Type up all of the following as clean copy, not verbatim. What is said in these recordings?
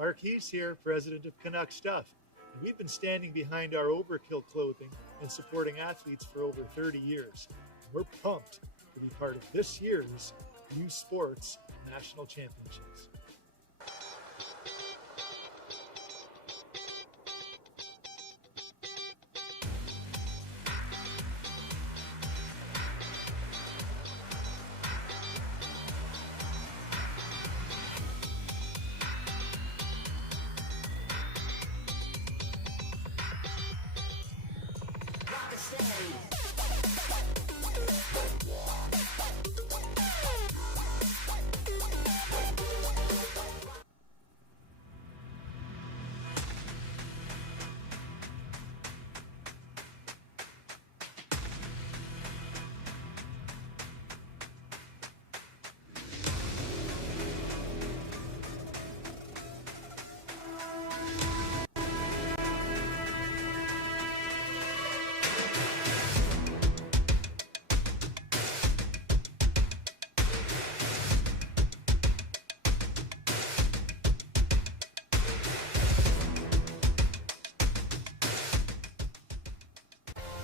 Marquise here, president of Canuck Stuff. And we've been standing behind our Overkill clothing and supporting athletes for over 30 years. And we're pumped to be part of this year's U Sports National Championships.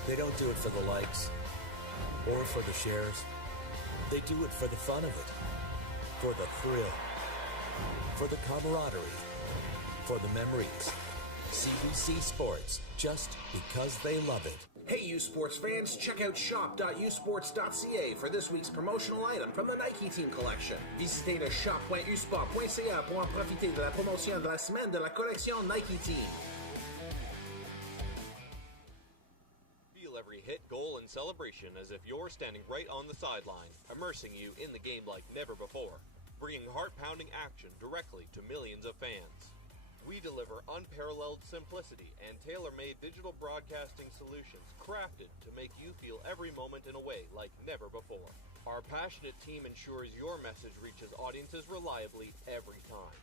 They don't do it for the likes or for the shares. They do it for the fun of it, for the thrill, for the camaraderie, for the memories. CBC Sports, just because they love it. Hey, U Sports fans, check out shop.usports.ca for this week's promotional item from the Nike Team Collection. Visitez le shop.usport.ca pour en profiter de la promotion de la semaine de la collection Nike Team. Every hit, goal, and celebration as if you're standing right on the sideline, immersing you in the game like never before, bringing heart-pounding action directly to millions of fans. We deliver unparalleled simplicity and tailor-made digital broadcasting solutions crafted to make you feel every moment in a way like never before. Our passionate team ensures your message reaches audiences reliably every time.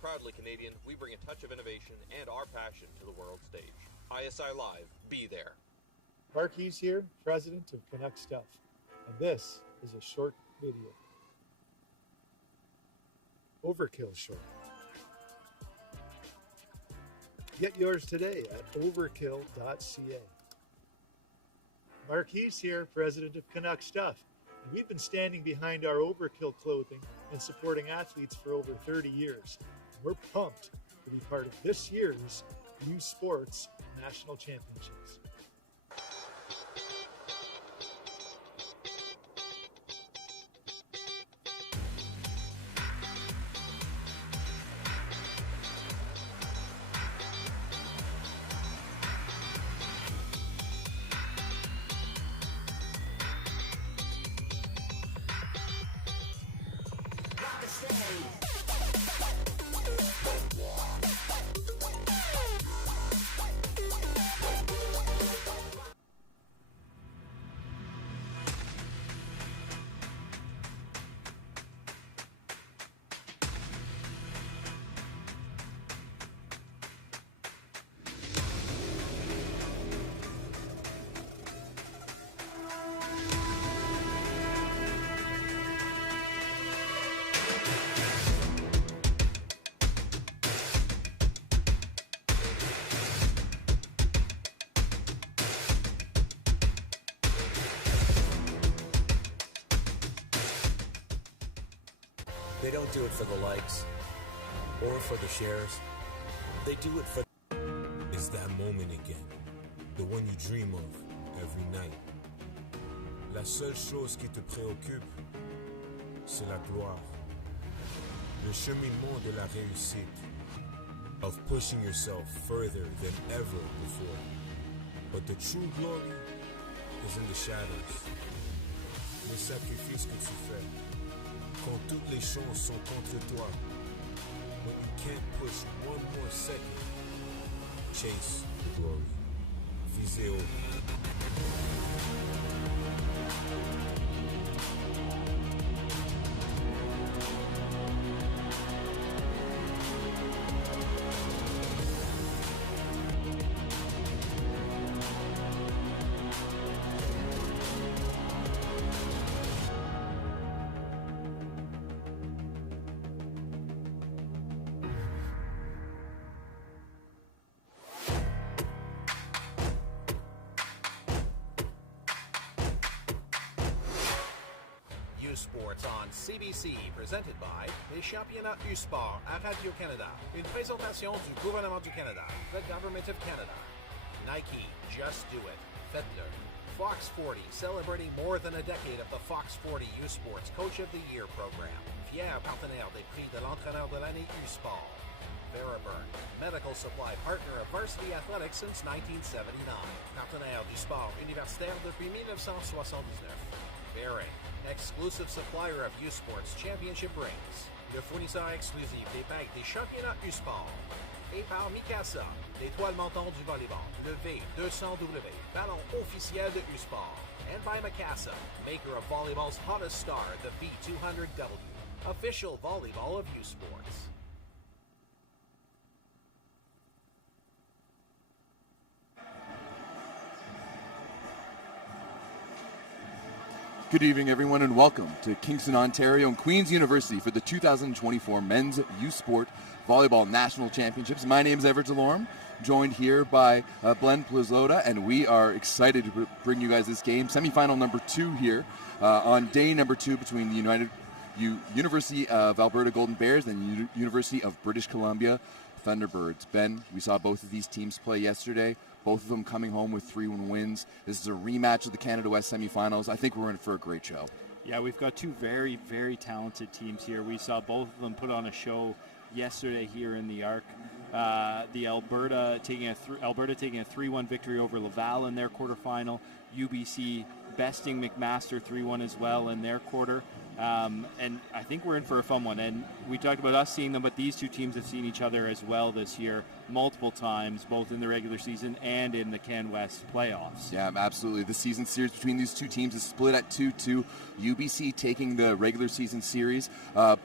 Proudly Canadian, we bring a touch of innovation and our passion to the world stage. ISI Live, be there. Marquise here, president of Canuck Stuff, and this is a short video. Overkill short. Get yours today at overkill.ca. Marquise here, president of Canuck Stuff, and we've been standing behind our Overkill clothing and supporting athletes for over 30 years. And we're pumped to be part of this year's U Sports National Championships. They don't do it for the likes or for the shares. They do it for... It's that moment again, the one you dream of every night. La seule chose qui te préoccupe, c'est la gloire. Le cheminement de la réussite, of pushing yourself further than ever before. But the true glory is in the shadows. Le sacrifice que tu fais, quand toutes les choses sont contre toi. When you can't push one more second, chase the glory. Visez haut. U Sports on CBC, presented by les championnats U Sport à Radio-Canada. Une présentation du gouvernement du Canada, the Government of Canada. Nike, just do it. Faites-le. Fox 40, celebrating more than a decade of the Fox 40 U Sports Coach of the Year program. Fier partenaire des prix de l'entraîneur de l'année U Sport. Veriburn, medical supply partner of Varsity Athletics since 1979. Partenaire du sport universitaire depuis 1979. Bering, exclusive supplier of U Sports Championship rings. Le fournisseur exclusif des bagues des championnats U Sport. Et par Mikasa, l'étoile montante du volleyball, le V200W, ballon officiel de U Sport. And by Mikasa, maker of volleyball's hottest star, the V200W, official volleyball of U Sports. Good evening, everyone, and welcome to Kingston, Ontario and Queen's University for the 2024 Men's U Sport Volleyball National Championships. My name is Everett DeLorme, joined here by Glenn Plazota, and we are excited to bring you guys this game. Semifinal number 2 here on day number 2 between the University of Alberta Golden Bears and University of British Columbia Thunderbirds. Ben, we saw both of these teams play yesterday. Both of them coming home with 3-1 wins. This is a rematch of the Canada West semifinals. I think we're in for a great show. Yeah, we've got two very, very talented teams here. We saw both of them put on a show yesterday here in the Arc. The Alberta taking a 3-1 victory over Laval in their quarterfinal. UBC besting McMaster 3-1 as well in their quarter. And I think we're in for a fun one. And we talked about us seeing them, but these two teams have seen each other as well this year multiple times, both in the regular season and in the Can West playoffs. Yeah, absolutely. The season series between these two teams is split at 2-2. UBC taking the regular season series,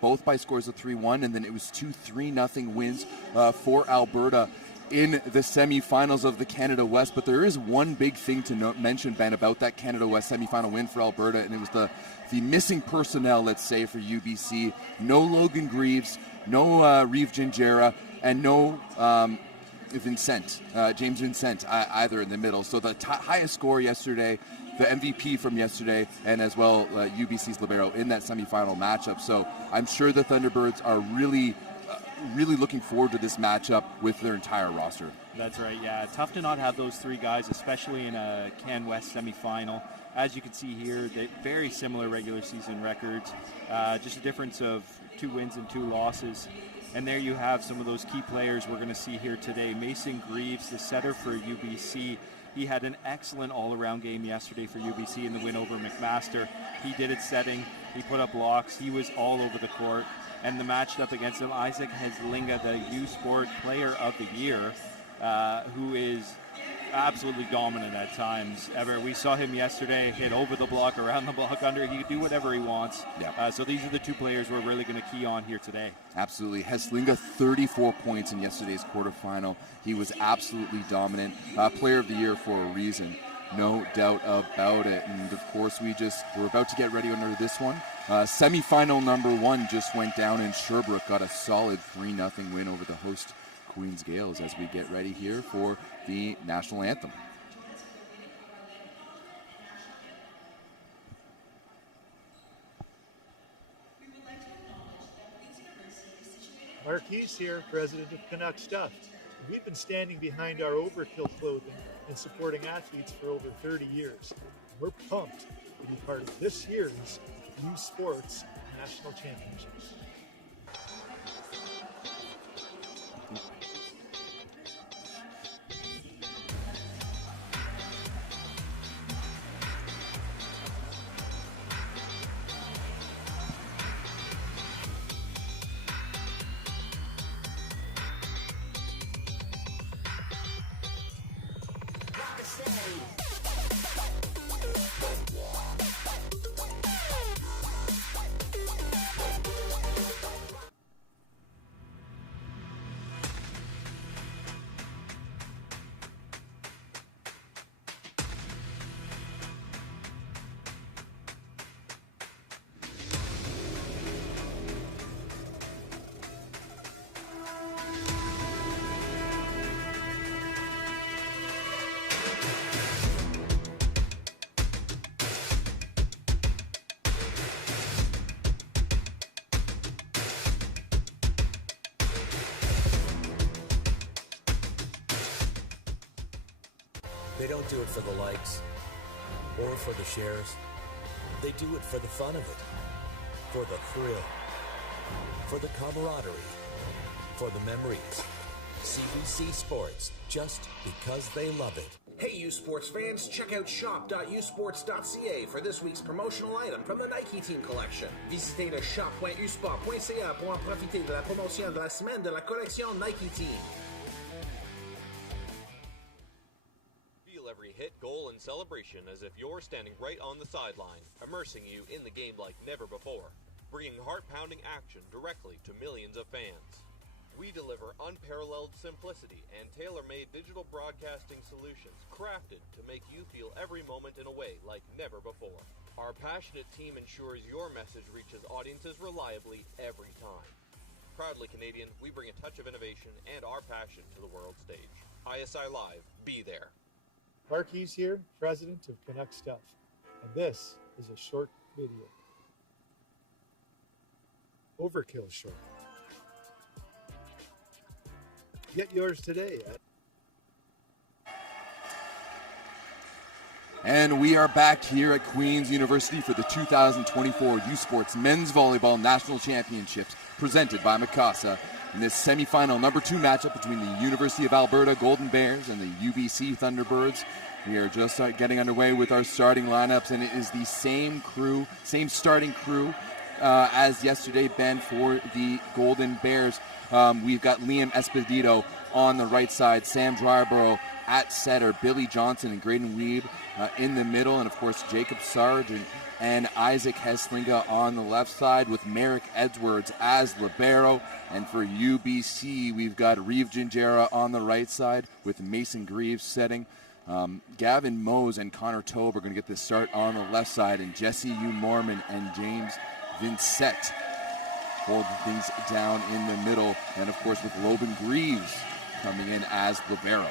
both by scores of 3-1, and then it was 2-3-0 wins for Alberta in the semifinals of the Canada West. But there is one big thing to mention, Ben, about that Canada West semifinal win for Alberta, and it was the missing personnel, let's say, for UBC. No Logan Greaves, no Reeve Gingera, and no James Vincent either in the middle. So the highest score yesterday, the MVP from yesterday, and as well UBC's libero in that semifinal matchup. So I'm sure the Thunderbirds are really looking forward to this matchup with their entire roster. That's right, yeah. Tough to not have those three guys, especially in a Can West semifinal. As you can see here, they very similar regular season records, just a difference of 2 wins and 2 losses. And there you have some of those key players we're going to see here today. Mason Greaves, the setter for UBC. He had an excellent all-around game yesterday for UBC in the win over McMaster. He did it setting. He put up blocks. He was all over the court. And the matched up against him, Isaac Heslinga, the U Sport Player of the Year, who is absolutely dominant at times. We saw him yesterday hit over the block, around the block, under. He can do whatever he wants. Yeah. So these are the two players we're really going to key on here today. Absolutely. Heslinga, 34 points in yesterday's quarterfinal. He was absolutely dominant. Player of the Year for a reason. No doubt about it. And of course, we're about to get ready under this one. Semifinal number 1 just went down, and Sherbrooke got a solid 3-0 win over the host Queens Gales as we get ready here for the national anthem. Marquise here, president of Canuck Stuff. We've been standing behind our Overkill clothing and supporting athletes for over 30 years. We're pumped to be part of this year's U Sports National Championships. They don't do it for the likes or for the shares. They do it for the fun of it, for the thrill, for the camaraderie, for the memories. CBC Sports, just because they love it. Hey, you sports fans, check out shop.usports.ca for this week's promotional item from the Nike Team Collection. Visitez le shop.usport.ca pour en profiter de la promotion de la semaine de la collection Nike Team. Feel every hit, goal, and celebration as if you're standing right on the sideline, immersing you in the game like never before, bringing heart-pounding action directly to millions of fans. We deliver unparalleled simplicity and tailor-made digital broadcasting solutions crafted to make you feel every moment in a way like never before. Our passionate team ensures your message reaches audiences reliably every time. Proudly Canadian, we bring a touch of innovation and our passion to the world stage. ISI Live, be there. Marquis here, president of Canuck Stuff, and this is a short video. Overkill short. Get yours today. And we are back here at Queen's University for the 2024 U Sports Men's Volleyball National Championships presented by Mikasa in this semifinal number 2 matchup between the University of Alberta Golden Bears and the UBC Thunderbirds. We are just getting underway with our starting lineups, and it is the same starting crew as yesterday, Ben, for the Golden Bears. We've got Liam Esposito on the right side, Sam Dryborough at setter, Billy Johnson and Graydon Weeb in the middle, and of course Jacob Sargent and Isaac Heslinga on the left side with Merrick Edwards as libero. And for UBC, we've got Reeve Gingera on the right side with Mason Greaves setting. Gavin Mose and Connor Tobe are going to get this start on the left side, and Jesse U. Mormon and James Vincent hold things down in the middle, and of course with Logan Greaves coming in as libero.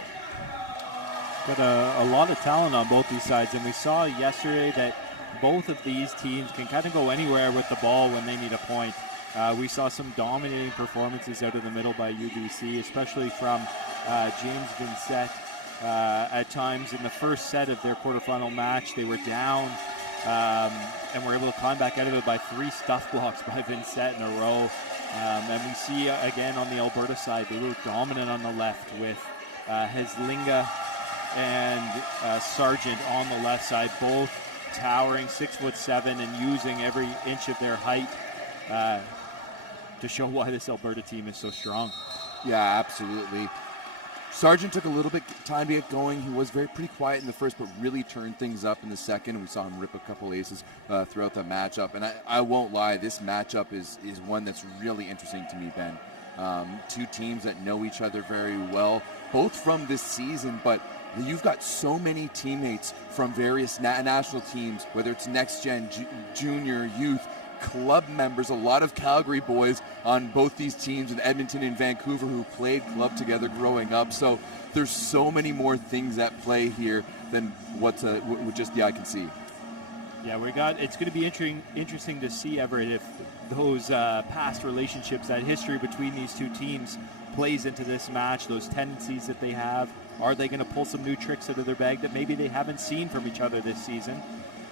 Got a lot of talent on both these sides, and we saw yesterday that both of these teams can kind of go anywhere with the ball when they need a point. We saw some dominating performances out of the middle by UBC, especially from James Vincent. At times in the first set of their quarterfinal match, they were down and were able to climb back out of it by 3 stuff blocks by Vincent in a row. And we see again on the Alberta side, they were dominant on the left with Heslinga and Sargent on the left side, both towering 6'7" and using every inch of their height to show why this Alberta team is so strong. Yeah, absolutely. Sargent took a little bit time to get going. He was pretty quiet in the first, but really turned things up in the second. We saw him rip a couple aces throughout the matchup. And I won't lie, this matchup is one that's really interesting to me, Ben. 2 teams that know each other very well, both from this season, but you've got so many teammates from various national teams, whether it's next gen, junior, youth, club members, a lot of Calgary boys on both these teams in Edmonton and Vancouver who played club together growing up. So there's so many more things at play here than what just the eye can see. Yeah, it's going to be interesting to see, Everett, if those past relationships, that history between these 2 teams plays into this match, those tendencies that they have. Are they going to pull some new tricks out of their bag that maybe they haven't seen from each other this season?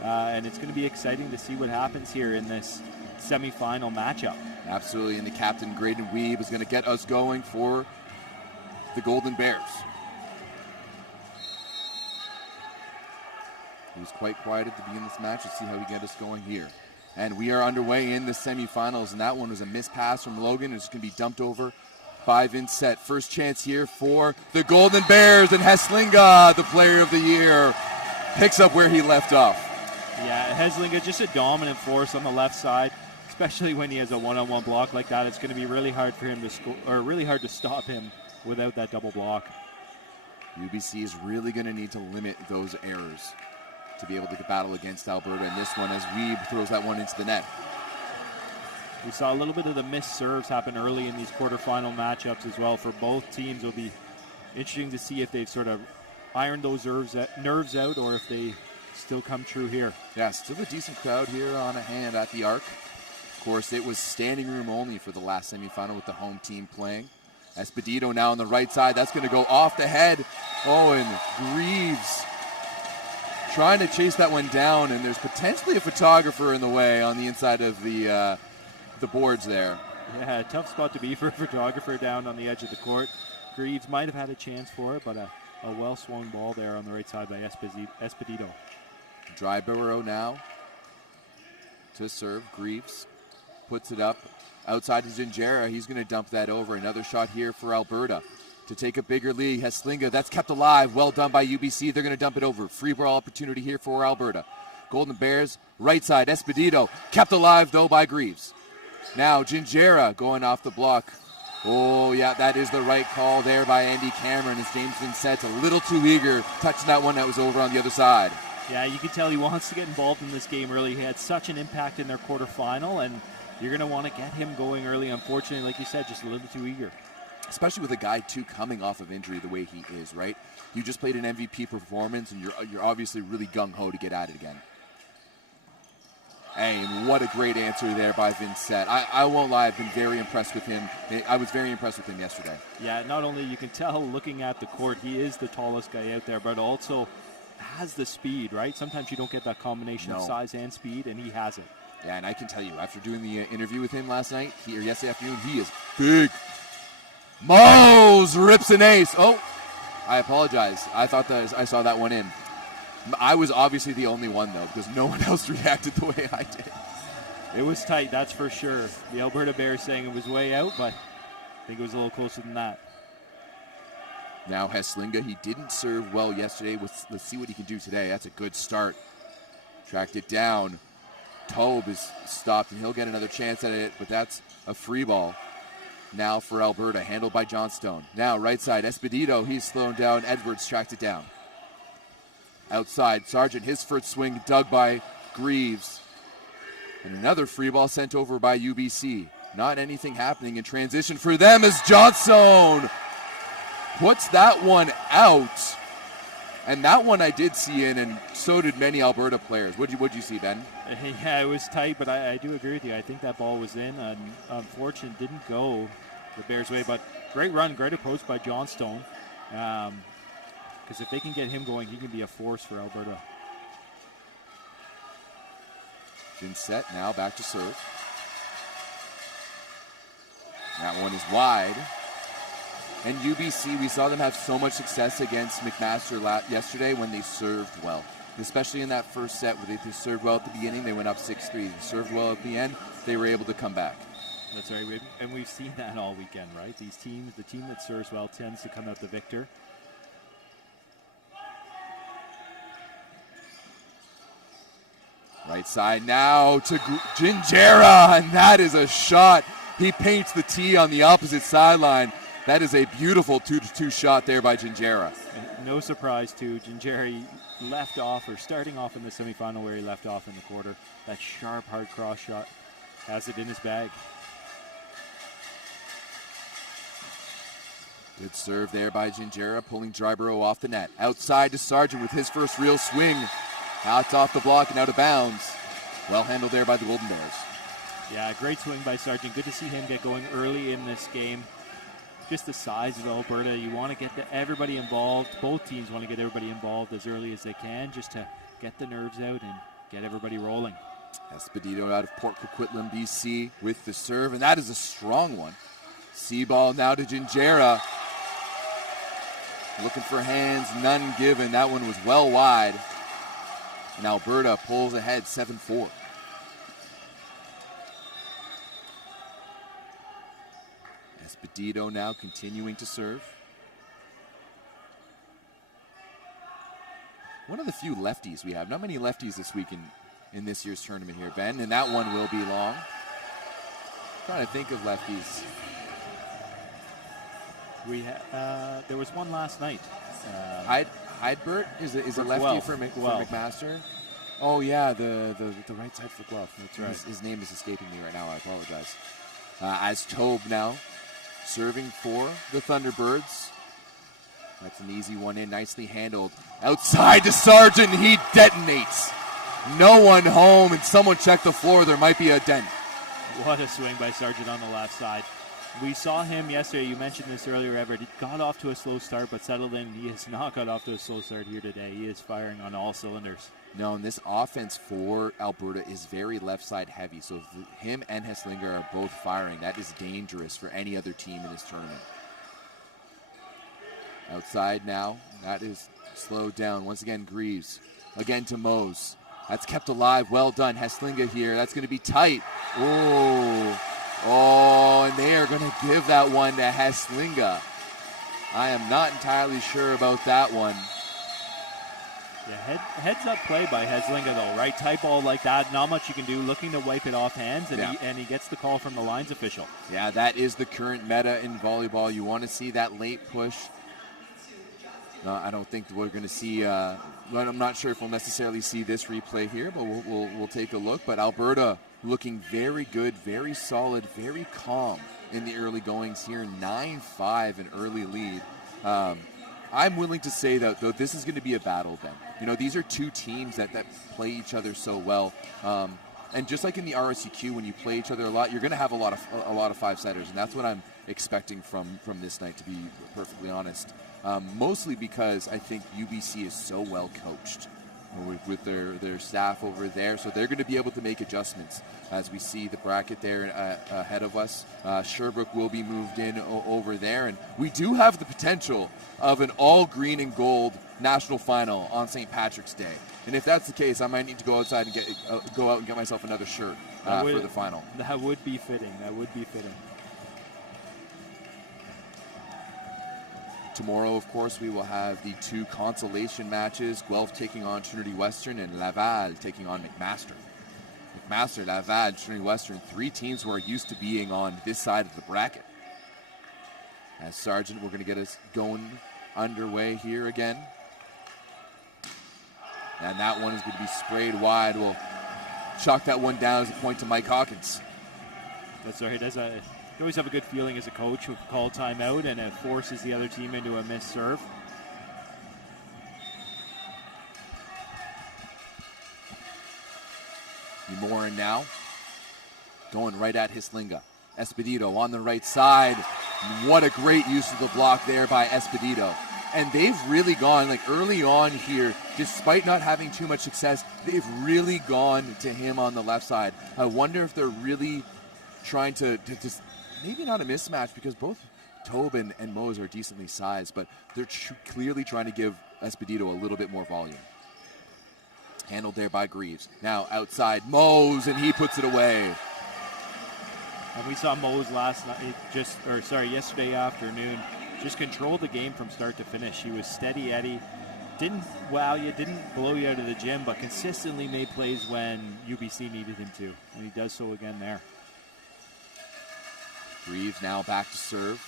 And it's going to be exciting to see what happens here in this semifinal matchup. Absolutely, and the captain, Graydon Weeb, is going to get us going for the Golden Bears. He was quite quiet at the beginning of this match. Let's see how we get us going here. And we are underway in the semifinals, and that one was a missed pass from Logan. It's going to be dumped over by Vincent. First chance here for the Golden Bears, and Heslinga, the player of the year, picks up where he left off. Yeah, Heslinga just a dominant force on the left side, especially when he has a one-on-one block like that. It's going to be really hard for him to score, or really hard to stop him without that double block. UBC is really going to need to limit those errors to be able to battle against Alberta in this one as Weeb throws that one into the net. We saw a little bit of the missed serves happen early in these quarterfinal matchups as well for both teams. It'll be interesting to see if they've sort of ironed those nerves out or if they still come true here. Yeah, still a decent crowd here on hand at the Arc. Of course, it was standing room only for the last semifinal with the home team playing. Esposito now on the right side. That's going to go off the head Oh, and Greaves trying to chase that one down, and there's potentially a photographer in the way on the inside of the boards there. Yeah, a tough spot to be for a photographer down on the edge of the court. Greaves might have had a chance for it, but a well-swung ball there on the right side by Esposito. Dryborough now to serve. Greaves puts it up outside to Gingera. He's going to dump that over. Another shot here for Alberta to take a bigger lead. Heslinga, that's kept alive. Well done by UBC. They're going to dump it over. Free ball opportunity here for Alberta. Golden Bears, right side, Esposito. Kept alive, though, by Greaves. Now Gingera going off the block. Oh, yeah, that is the right call there by Andy Cameron as James Vincent a little too eager touching that one that was over on the other side. Yeah, you can tell he wants to get involved in this game early. He had such an impact in their quarterfinal, and you're going to want to get him going early. Unfortunately, like you said, just a little too eager. Especially with a guy, too, coming off of injury the way he is, right? You just played an MVP performance, and you're obviously really gung-ho to get at it again. And what a great answer there by Vincent. I won't lie, I've been very impressed with him. I was very impressed with him yesterday. Yeah, not only you can tell looking at the court, he is the tallest guy out there, but also has the speed, right? Sometimes you don't get that combination of size and speed, and he has it. Yeah, and I can tell you, after doing the interview with him yesterday afternoon, he is big. Mose rips an ace. Oh, I apologize. I thought that I saw that one in. I was obviously the only one, though, because no one else reacted the way I did. It was tight, that's for sure. The Alberta Bears saying it was way out, but I think it was a little closer than that. Now Heslinga, he didn't serve well yesterday. Let's see what he can do today. That's a good start. Tracked it down. Tobe is stopped, and he'll get another chance at it, but that's a free ball. Now for Alberta, handled by Johnstone. Now right side, Esposito, he's slowed down. Edwards tracked it down. Outside, Sargent, his first swing dug by Greaves. And another free ball sent over by UBC. Not anything happening in transition for them as Johnstone puts that one out. And that one I did see in, and so did many Alberta players. What'd you see, Ben? Yeah, it was tight, but I do agree with you. I think that ball was in. Unfortunately, didn't go the Bears' way, but great run, great approach by Johnstone. Because if they can get him going, he can be a force for Alberta. Vincent now back to serve. That one is wide. And UBC, we saw them have so much success against McMaster yesterday when they served well. Especially in that first set where they served well at the beginning, they went up 6-3. They served well at the end, they were able to come back. That's right, and we've seen that all weekend, right? These teams, the team that serves well tends to come out the victor. Right side now to Gingera, and that is a shot. He paints the tee on the opposite sideline. That is a beautiful 2-2 shot there by Gingera. No surprise, too. Gingera left off, or starting off in the semifinal where he left off in the quarter. That sharp, hard cross shot has it in his bag. Good serve there by Gingera, pulling Dryborough off the net. Outside to Sargent with his first real swing. Out off the block and out of bounds. Well handled there by the Golden Bears. Yeah, great swing by Sargent. Good to see him get going early in this game. Just the size of Alberta. You want to get everybody involved. Both teams want to get everybody involved as early as they can just to get the nerves out and get everybody rolling. Esposito out of Port Coquitlam, BC with the serve, and that is a strong one. C-ball now to Gingera. Looking for hands, none given. That one was well wide. And Alberta pulls ahead 7-4. Esposito now continuing to serve. One of the few lefties we have. Not many lefties this week in this year's tournament here, Ben. And that one will be long. Trying to think of lefties. There was one last night. Heidbert is a lefty for McMaster. Oh yeah, the right side for Guelph. That's right. His name is escaping me right now. I apologize. As Tobe now serving for the Thunderbirds. That's an easy one in, nicely handled. Outside to Sargent, he detonates. No one home, and someone check the floor. There might be a dent. What a swing by Sargent on the left side. We saw him yesterday. You mentioned this earlier, Everett. He got off to a slow start, but settled in. He has not got off to a slow start here today. He is firing on all cylinders. No, and this offense for Alberta is very left side heavy. So if him and Hesslinger are both firing, that is dangerous for any other team in this tournament. Outside now, that is slowed down. Once again, Greaves. Again to Mose. That's kept alive. Well done. Hesslinger here. That's going to be tight. Oh, and they are going to give that one to Hesslinger. I am not entirely sure about that one. Yeah, heads up play by Hesslinger though, right? Tight ball like that, not much you can do. Looking to wipe it off hands, and he gets the call from the lines official. Yeah, that is the current meta in volleyball. You want to see that late push. No, I don't think we're going to see. I'm not sure if we'll necessarily see this replay here, but we'll take a look. But Alberta looking very good, very solid, very calm in the early goings here. 9-5 an early lead. I'm willing to say that though this is going to be a battle, Ben. You know, these are two teams that play each other so well. And just like in the RSCQ, when you play each other a lot, you're going to have a lot of five-setters, and that's what I'm expecting from this night, to be perfectly honest. Mostly because I think UBC is so well coached with their staff over there, so they're going to be able to make adjustments as we see the bracket there ahead of us. Sherbrooke will be moved in over there, and we do have the potential of an all green and gold national final on St. Patrick's Day. And if that's the case, I might need to go outside and go out and get myself another shirt for the final. That would be fitting. Tomorrow, of course, we will have the two consolation matches, Guelph taking on Trinity Western and Laval taking on McMaster. McMaster, Laval, Trinity Western, three teams who are used to being on this side of the bracket. As Sargent, we're going to get us going underway here again. And that one is going to be sprayed wide. We'll chalk that one down as a point to Mike Hawkins. That's right. You always have a good feeling as a coach who call timeout and it forces the other team into a missed serve. Umorin now going right at Hesslinger. Esposito on the right side. What a great use of the block there by Esposito. And they've really gone, like early on here, despite not having too much success, they've really gone to him on the left side. I wonder if they're really trying to just, maybe not a mismatch, because both Tobin and Mose are decently sized, but they're clearly trying to give Esposito a little bit more volume. Handled there by Greaves. Now outside, Mose, and he puts it away. And we saw Mose yesterday afternoon, just control the game from start to finish. He was steady Eddie. Didn't wow you, didn't blow you out of the gym, but consistently made plays when UBC needed him to. And he does so again there. Greaves now back to serve.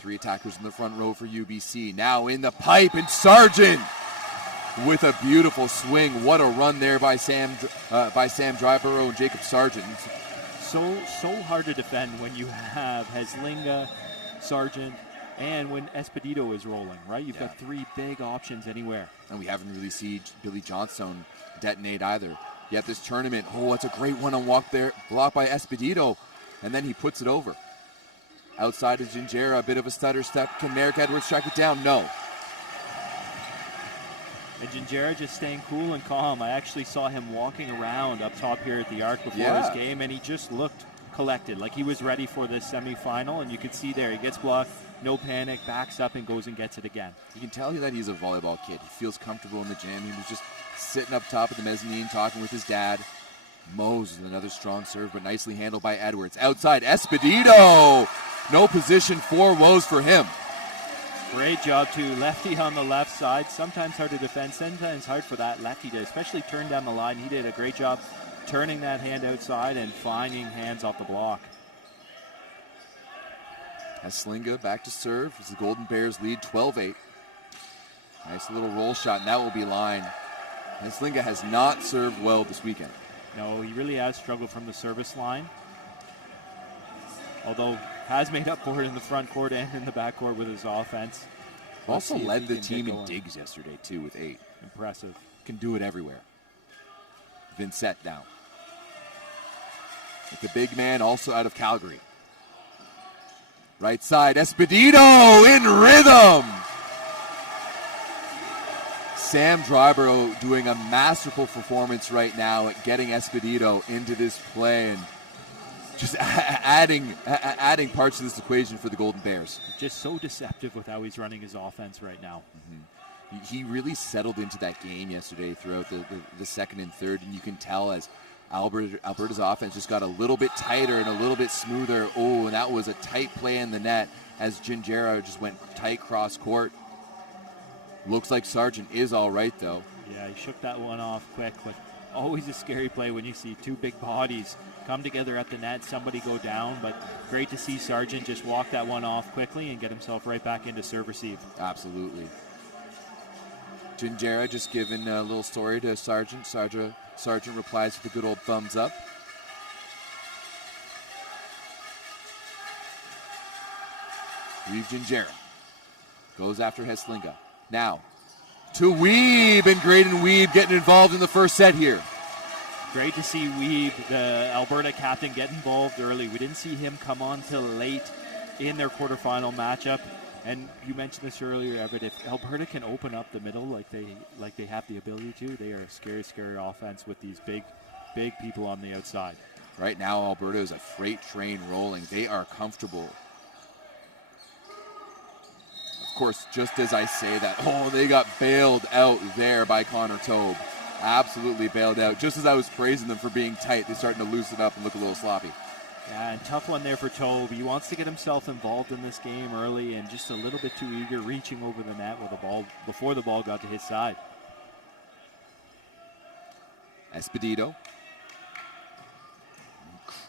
Three attackers in the front row for UBC. Now in the pipe, and Sargent with a beautiful swing. What a run there by Sam Dryborough and Jacob Sargent. So hard to defend when you have Hesslinger, Sargent, and when Esposito is rolling, right? You've got three big options anywhere. And we haven't really seen Billy Johnstone detonate either. Yet this tournament, it's a great one-on walk there, blocked by Esposito, and then he puts it over. Outside of Gingera, a bit of a stutter step. Can Merrick Edwards track it down? No. And Gingera just staying cool and calm. I actually saw him walking around up top here at the arc before his game, and he just looked collected, like he was ready for this semifinal, and you could see there, he gets blocked, no panic, backs up and goes and gets it again. You can tell that he's a volleyball kid. He feels comfortable in the gym. He was just sitting up top of the mezzanine talking with his dad. Mose with another strong serve, but nicely handled by Edwards. Outside, Esposito! No position for woes for him. Great job, too. Lefty on the left side. Sometimes hard to defend, sometimes hard for that lefty to especially turn down the line. He did a great job turning that hand outside and finding hands off the block. Hesslinger back to serve as the Golden Bears lead 12-8. Nice little roll shot, and that will be line. Hesslinger has not served well this weekend. No, he really has struggled from the service line. Although has made up for it in the front court and in the back court with his offense. Also led the team in digs yesterday, too, with 8. Impressive. Can do it everywhere. Vincent down. With the big man also out of Calgary. Right side, Esposito in rhythm. Sam Dryborough doing a masterful performance right now at getting Esposito into this play and just adding parts to this equation for the Golden Bears. Just so deceptive with how he's running his offense right now. Mm-hmm. He really settled into that game yesterday throughout the second and third, and you can tell as Alberta's offense just got a little bit tighter and a little bit smoother. Oh, and that was a tight play in the net as Gingera just went tight cross court. Looks like Sargent is all right, though. Yeah, he shook that one off quick, but always a scary play when you see two big bodies come together at the net, somebody go down, but great to see Sargent just walk that one off quickly and get himself right back into serve-receive. Absolutely. Gingera just giving a little story to Sargent. Sargent replies with a good old thumbs up. Reeve Gingera goes after Heslinga. Now to Weeb, and Graydon Weeb getting involved in the first set here. Great to see Weeb, the Alberta captain, get involved early. We didn't see him come on till late in their quarterfinal matchup. And you mentioned this earlier, Everett. If Alberta can open up the middle like they have the ability to, they are a scary, scary offense with these big people on the outside. Right now, Alberta is a freight train rolling. They are comfortable. Of course, just as I say that, they got bailed out there by Connor Tobe. Absolutely bailed out. Just as I was praising them for being tight, they're starting to loosen up and look a little sloppy. Yeah, and tough one there for Tobe. He wants to get himself involved in this game early and just a little bit too eager, reaching over the net with the ball before the ball got to his side. Esposito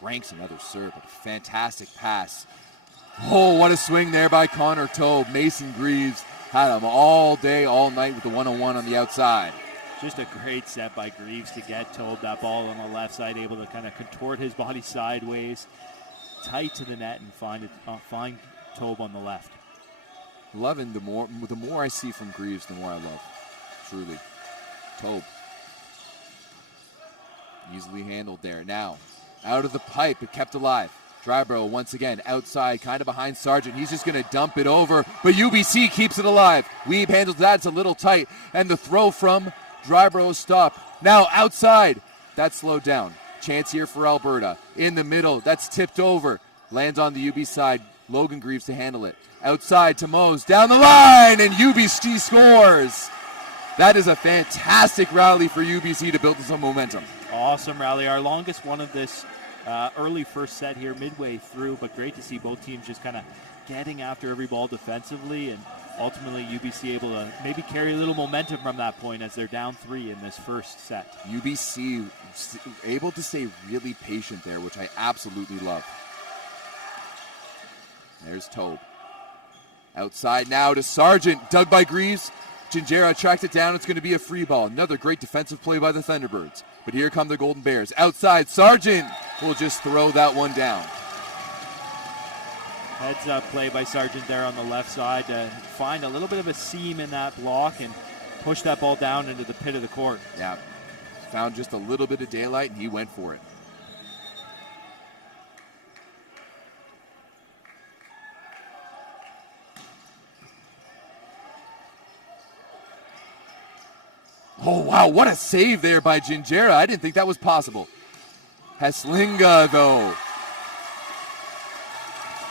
cranks another serve, but a fantastic pass. Oh, what a swing there by Connor Tobe. Mason Greaves had him all day, all night with the 1-on-1 on the outside. Just a great set by Greaves to get Tobe that ball on the left side, able to kind of contort his body sideways, tight to the net, and find Tobe on the left. Loving the more I see from Greaves, the more I love. Truly. Tobe. Easily handled there. Now, out of the pipe, it kept alive. Dryborough once again outside, kind of behind Sargent. He's just going to dump it over, but UBC keeps it alive. Weeb handles that. It's a little tight, and the throw from Dryborough stop. Now outside. That's slowed down. Chance here for Alberta. In the middle. That's tipped over. Lands on the UB side. Logan Greaves to handle it. Outside to Mose. Down the line, and UBC scores. That is a fantastic rally for UBC to build some momentum. Awesome rally. Our longest one of this early first set here, midway through, but great to see both teams just kind of getting after every ball defensively, and ultimately UBC able to maybe carry a little momentum from that point as they're down 3 in this first set. UBC able to stay really patient there, which I absolutely love. There's Tobe. Outside now to Sargent, dug by Greaves. Gingera tracked it down. It's going to be a free ball. Another great defensive play by the Thunderbirds. But here come the Golden Bears. Outside, Sargent will just throw that one down. Heads up play by Sargent there on the left side to find a little bit of a seam in that block and push that ball down into the pit of the court. Yeah, found just a little bit of daylight and he went for it. Oh, wow, what a save there by Gingera. I didn't think that was possible. Heslinga, though.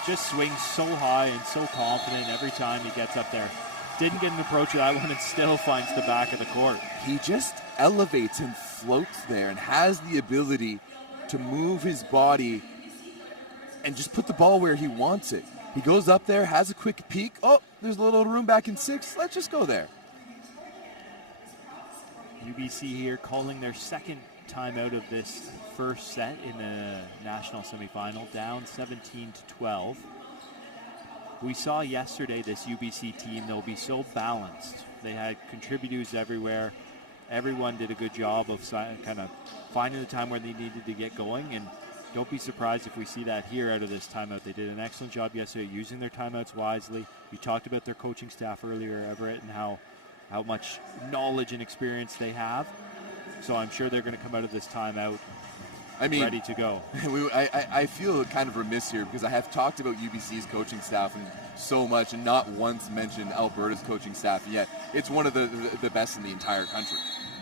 Just swings so high and so confident every time he gets up there. Didn't get an approach of that one and still finds the back of the court. He just elevates and floats there and has the ability to move his body and just put the ball where he wants it. He goes up there, has a quick peek. Oh, there's a little room back in 6. Let's just go there. UBC here calling their second timeout of this first set in the national semifinal, down 17-12. We saw yesterday this UBC team, they'll be so balanced. They had contributors everywhere. Everyone did a good job of kind of finding the time where they needed to get going, and don't be surprised if we see that here out of this timeout. They did an excellent job yesterday using their timeouts wisely. We talked about their coaching staff earlier, Everett, and how much knowledge and experience they have. So I'm sure they're going to come out of this timeout I mean, ready to go. I feel kind of remiss here because I have talked about UBC's coaching staff and so much and not once mentioned Alberta's coaching staff, and yet it's one of the best in the entire country.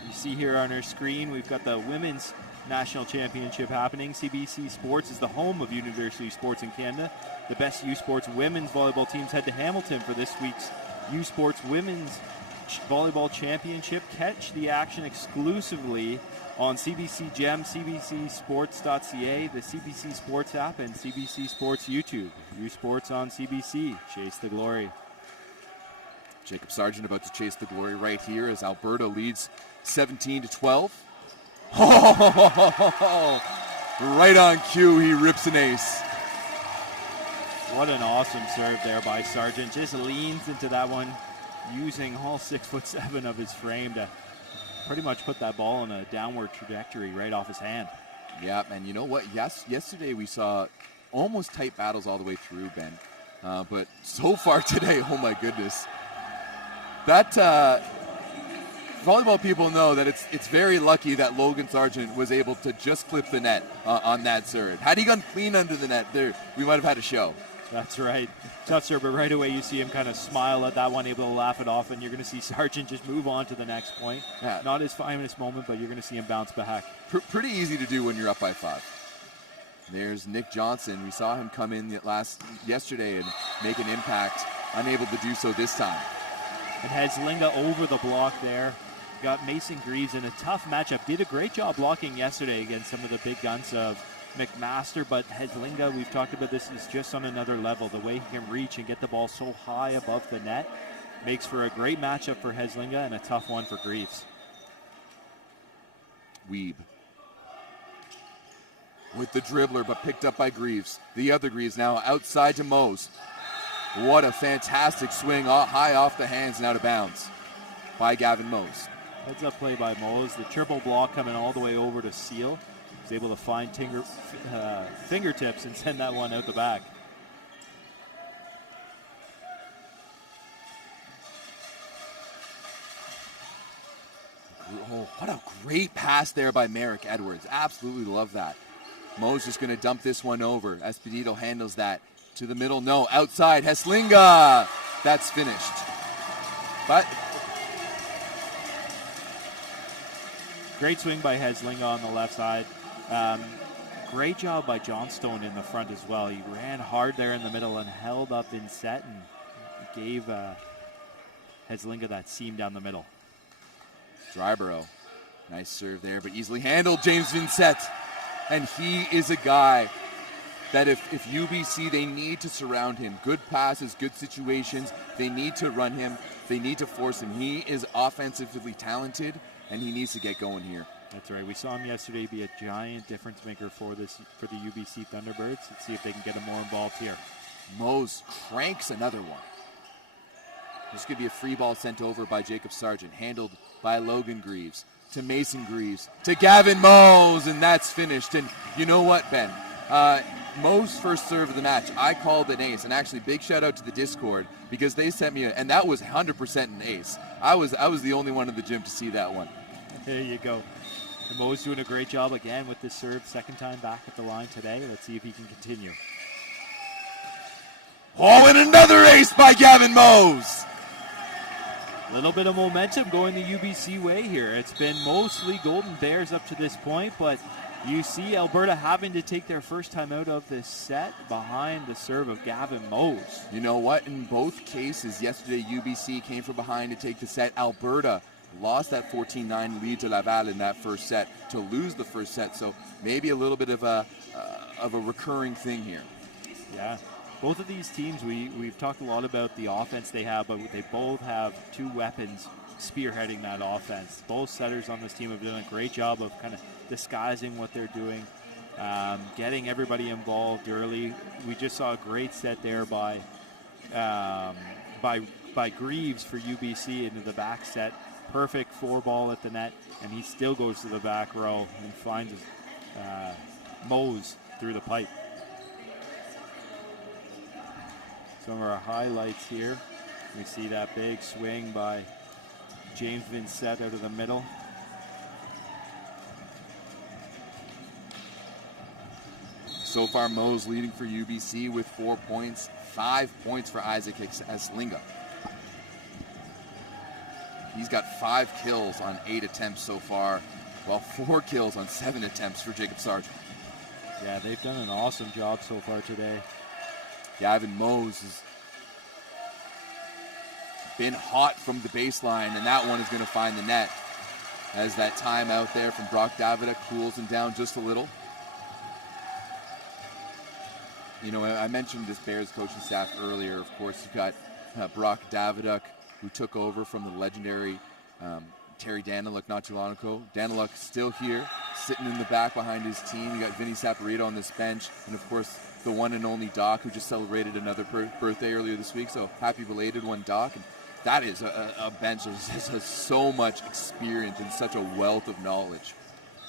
You see here on our screen, we've got the Women's National Championship happening. CBC Sports is the home of university sports in Canada. The best U Sports women's volleyball teams head to Hamilton for this week's U Sports Women's Volleyball Championship. Catch the action exclusively on CBC Gem, cbcsports.ca, the CBC Sports app, and CBC Sports YouTube. U Sports on CBC. Chase the glory. Jacob Sargent about to chase the glory right here as Alberta leads 17-12. Oh, right on cue, he rips an ace. What an awesome serve there by Sargent. Just leans into that one, using all 6'7" of his frame to pretty much put that ball in a downward trajectory right off his hand. Yeah, and you know what? Yesterday we saw almost tight battles all the way through, Ben. But so far today, oh my goodness. That volleyball people know that it's very lucky that Logan Sargent was able to just clip the net on that serve. Had he gone clean under the net, there we might have had a show. That's right. Tough serve, but right away you see him kind of smile at that one, able to laugh it off, and you're going to see Sargent just move on to the next point. Yeah. Not his finest moment, but you're going to see him bounce back. Pretty easy to do when you're up by 5. There's Nick Johnson. We saw him come in yesterday and make an impact. Unable to do so this time. And Heslinga over the block there. Got Mason Greaves in a tough matchup. Did a great job blocking yesterday against some of the big guns of McMaster, but Heslinga, we've talked about this, is just on another level. The way he can reach and get the ball so high above the net makes for a great matchup for Heslinga and a tough one for Greaves. Weeb with the dribbler, but picked up by Greaves. The other Greaves now outside to Mose. What a fantastic swing, high off the hands and out of bounds by Gavin Mose. Heads up play by Mose. The triple block coming all the way over to Seal. He's able to find fingertips and send that one out the back. Oh, what a great pass there by Merrick Edwards. Absolutely love that. Mo's just going to dump this one over. Esposito handles that to the middle. No, outside. Heslinga. That's finished. But great swing by Heslinga on the left side. Great job by Johnstone in the front as well. He ran hard there in the middle and held up in set and gave Heslinga that seam down the middle. Dryborough, nice serve there, but easily handled. James Vincent, and he is a guy that if UBC, they need to surround him. Good passes, good situations. They need to run him. They need to force him. He is offensively talented, and he needs to get going here. That's right. We saw him yesterday be a giant difference maker for the UBC Thunderbirds. Let's see if they can get him more involved here. Mose cranks another one. This could be a free ball sent over by Jacob Sargent, handled by Logan Greaves, to Mason Greaves, to Gavin Mose, and that's finished. And you know what, Ben? Mo's first serve of the match, I called an ace, and actually big shout out to the Discord because they sent me and that was 100% an ace. I was the only one in the gym to see that one. There you go. And Mo's doing a great job again with this serve, second time back at the line today. Let's see if he can continue. Oh, and another ace by Gavin Mose. A little bit of momentum going the UBC way here. It's been mostly Golden Bears up to this point, but you see Alberta having to take their first time out of this set behind the serve of Gavin Mose. You know what? In both cases, yesterday UBC came from behind to take the set. Alberta lost that 14-9 lead to Laval in that first set to lose the first set. So maybe a little bit of a recurring thing here. Yeah. Both of these teams, we've talked a lot about the offense they have, but they both have two weapons spearheading that offense. Both setters on this team have done a great job of kind of disguising what they're doing, getting everybody involved early. We just saw a great set there by Greaves for UBC into the back set. Perfect 4-ball at the net, and he still goes to the back row and finds Mose through the pipe. Some of our highlights here. We see that big swing by James Vincent out of the middle. So far, Mo's leading for UBC with 4 points, 5 points for Isaac Eslinga. He's got 5 kills on 8 attempts so far, while 4 kills on 7 attempts for Jacob Sargent. Yeah, they've done an awesome job so far today. Gavin Mose has been hot from the baseline, and that one is going to find the net as that time out there from Brock Davida cools him down just a little. You know, I mentioned this Bears coaching staff earlier. Of course, you've got Brock Daviduck, who took over from the legendary Terry Daniluk not too long ago. Daniluk still here, sitting in the back behind his team. You got Vinny Saporito on this bench, and of course, the one and only Doc, who just celebrated another birthday earlier this week. So happy belated one, Doc. And that is a bench that has so much experience and such a wealth of knowledge.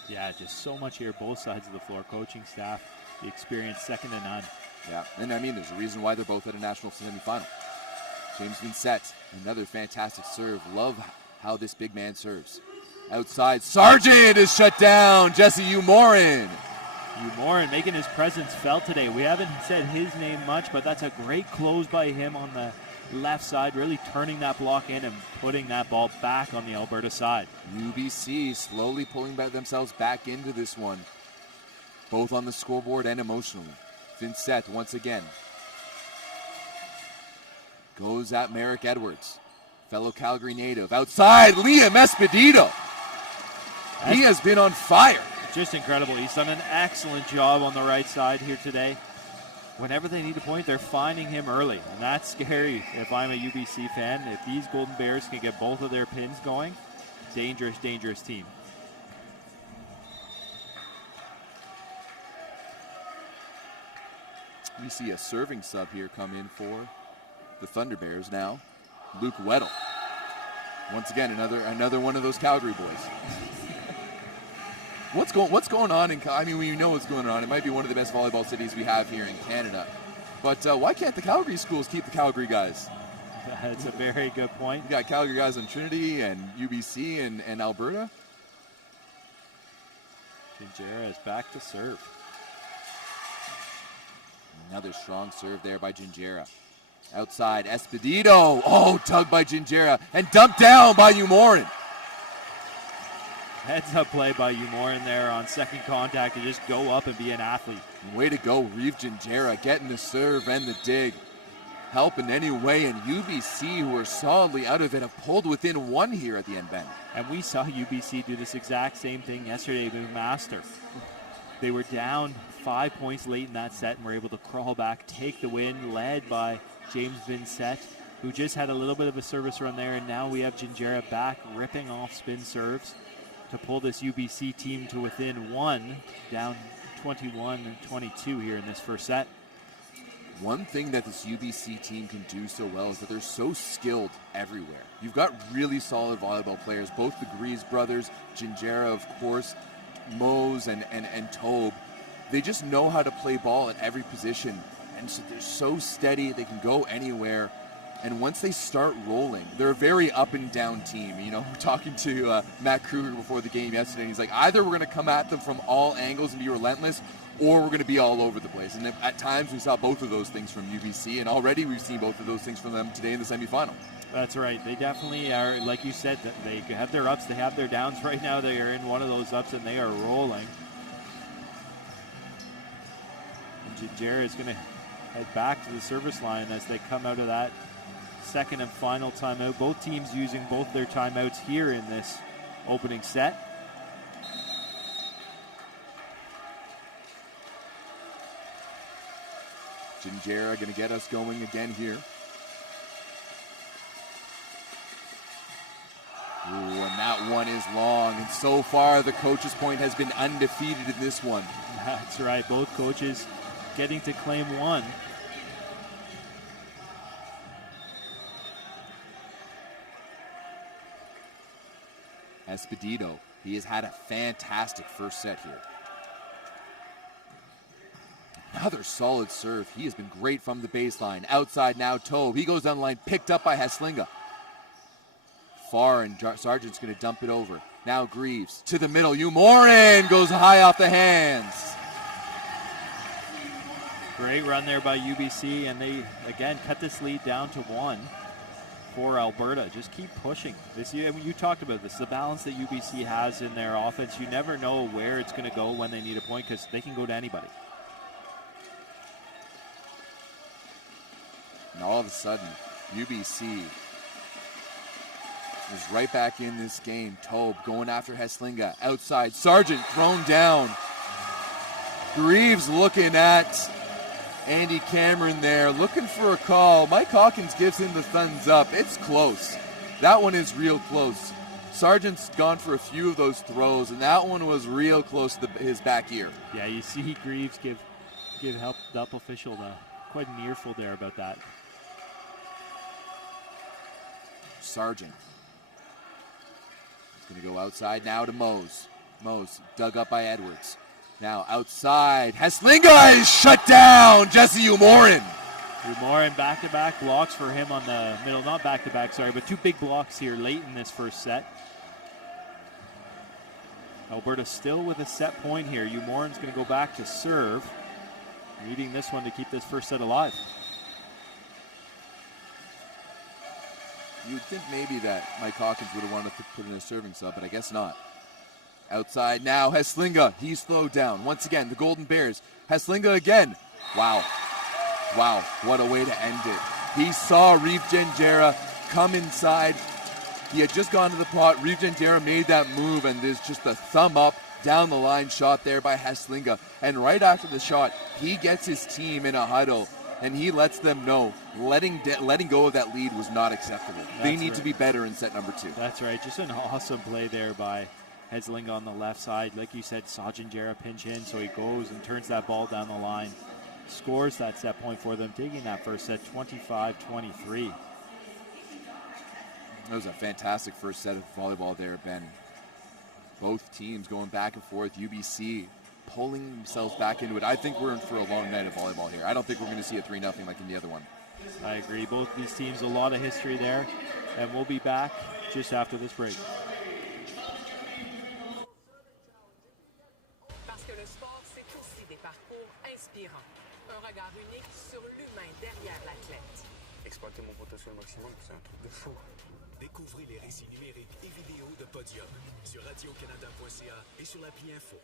Yeah, just so much here, both sides of the floor. Coaching staff, the experience, second to none. Yeah, and I mean, there's a reason why they're both at a national semifinal. James Vincent, another fantastic serve. Love how this big man serves. Outside, Sargent is shut down. Jesse Umorin. Umorin making his presence felt today. We haven't said his name much, but that's a great close by him on the left side, really turning that block in and putting that ball back on the Alberta side. UBC slowly pulling themselves back into this one, both on the scoreboard and emotionally. Vincent once again goes at Merrick Edwards, fellow Calgary native. Outside, Liam Esposito. He has been on fire. Just incredible. He's done an excellent job on the right side here today. Whenever they need a point, they're finding him early, and that's scary if I'm a UBC fan. If these Golden Bears can get both of their pins going, dangerous, dangerous team. You see a serving sub here come in for the Thunder Bears now. Luke Weddle. Once again, another one of those Calgary boys. What's going on in Calgary? I mean, we know what's going on. It might be one of the best volleyball cities we have here in Canada. But why can't the Calgary schools keep the Calgary guys? That's a very good point. You got Calgary guys on Trinity and UBC and Alberta. Gingera is back to serve. Another strong serve there by Gingera. Outside, Esposito. Oh, tugged by Gingera and dumped down by Umorin. Heads up play by Umorin there on second contact to just go up and be an athlete. Way to go, Reeve Gingera, getting the serve and the dig. Helping anyway, and UBC, who are solidly out of it, have pulled within one here at the end bend. And we saw UBC do this exact same thing yesterday with Master. They were down 5 points late in that set and were able to crawl back, take the win, led by James Vincent, who just had a little bit of a service run there, and now we have Gingera back ripping off spin serves to pull this UBC team to within one, down 21-22 here in this first set. One thing that this UBC team can do so well is that they're so skilled everywhere. You've got really solid volleyball players, both the Greaves brothers, Gingera, of course, Mose and Tobe. They just know how to play ball at every position, and so they're so steady, they can go anywhere. And once they start rolling, they're a very up and down team. You know, we're talking to Matt Kruger before the game yesterday, and he's like, either we're going to come at them from all angles and be relentless, or we're going to be all over the place. And at times we saw both of those things from UBC, and already we've seen both of those things from them today in the semifinal. That's right. They definitely are, like you said, that they have their ups, they have their downs. Right now they are in one of those ups, and they are rolling. And Gingera is going to head back to the service line as they come out of that second and final timeout. Both teams using both their timeouts here in this opening set. Gingera going to get us going again here. Ooh, and that one is long. And so far, the coach's point has been undefeated in this one. That's right. Both coaches getting to claim one. Esposito, he has had a fantastic first set here. Another solid serve. He has been great from the baseline. Outside now, Tobe. He goes on the line, picked up by Eslinga. Far, and Sargent's going to dump it over. Now Greaves to the middle. Umorin goes high off the hands. Great run there by UBC, and they, again, cut this lead down to 1 for Alberta. Just keep pushing. You talked about this, the balance that UBC has in their offense. You never know where it's going to go when they need a point because they can go to anybody. And all of a sudden, UBC is right back in this game. Tobe going after Heslinga. Outside, Sargent thrown down. Greaves looking at Andy Cameron there, looking for a call. Mike Hawkins gives him the thumbs up. It's close. That one is real close. Sargent's gone for a few of those throws, and that one was real close to his back ear. Yeah, you see Greaves give help the up official quite an earful there about that. Sargent. He's going to go outside now to Mose. Mose dug up by Edwards. Now outside, Heslinga is shut down. Jesse Umorin. Umorin back-to-back blocks for him on the middle. Not back-to-back, sorry, but 2 big blocks here late in this first set. Alberta still with a set point here. Umorin's going to go back to serve, needing this one to keep this first set alive. You would think maybe that Mike Hawkins would have wanted to put in a serving sub, but I guess not. Outside now, Heslinga. He's slowed down. Once again, the Golden Bears. Heslinga again. Wow. Wow, what a way to end it. He saw Reeve Janjera come inside. He had just gone to the pot. Reeve Janjera made that move, and there's just a thumb up down the line shot there by Heslinga. And right after the shot, he gets his team in a huddle, and he lets them know letting go of that lead was not acceptable. They need to be better in set number 2. That's right. Just an awesome play there by Heslinga on the left side. Like you said, saw Janjera pinch in, so he goes and turns that ball down the line. Scores that set point for them, taking that first set 25-23. That was a fantastic first set of volleyball there, Ben. Both teams going back and forth. UBC pulling themselves back into it. I think we're in for a long night of volleyball here. I don't think we're going to see a 3-0 like in the other one. I agree. Both these teams, a lot of history there. And we'll be back just after this break. Parce que le sport, c'est aussi des parcours inspirants. Un regard unique sur l'humain derrière l'athlète. Exploiter mon potentiel maximum, c'est un truc de fou. Découvrez les récits numériques et vidéos de Podium sur radiocanada.ca et sur l'appli Info.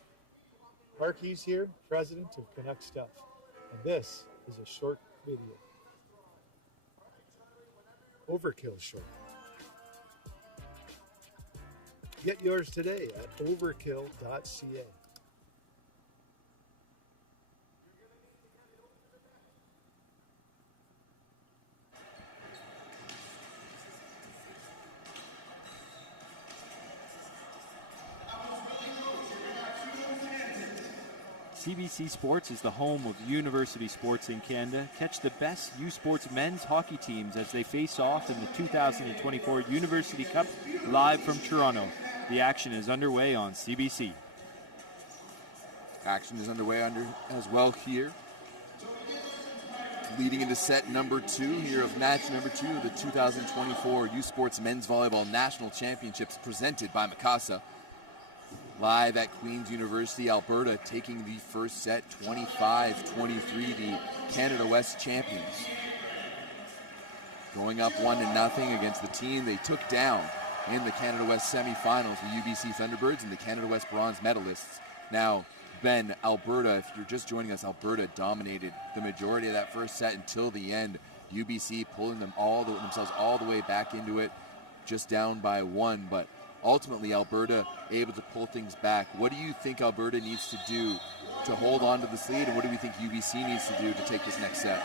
Mark Hughes here, president of Connect Stuff, and this is a short video. Overkill short. Get yours today at overkill.ca. CBC Sports is the home of university sports in Canada. Catch the best U Sports men's hockey teams as they face off in the 2024 University Cup live from Toronto. The action is underway on CBC. Action is underway as well here. Leading into set number 2 here of match number 2 of the 2024 U Sports Men's Volleyball National Championships presented by Mikasa. Live at Queen's University, Alberta, taking the first set 25-23, the Canada West champions. Going up 1-0 against the team they took down in the Canada West semifinals, the UBC Thunderbirds and the Canada West bronze medalists. Now, Ben, Alberta, if you're just joining us, Alberta dominated the majority of that first set until the end. UBC pulling themselves all the way back into it, just down by 1, but ultimately Alberta able to pull things back. What do you think Alberta needs to do to hold on to this lead, and what do we think UBC needs to do to take this next set?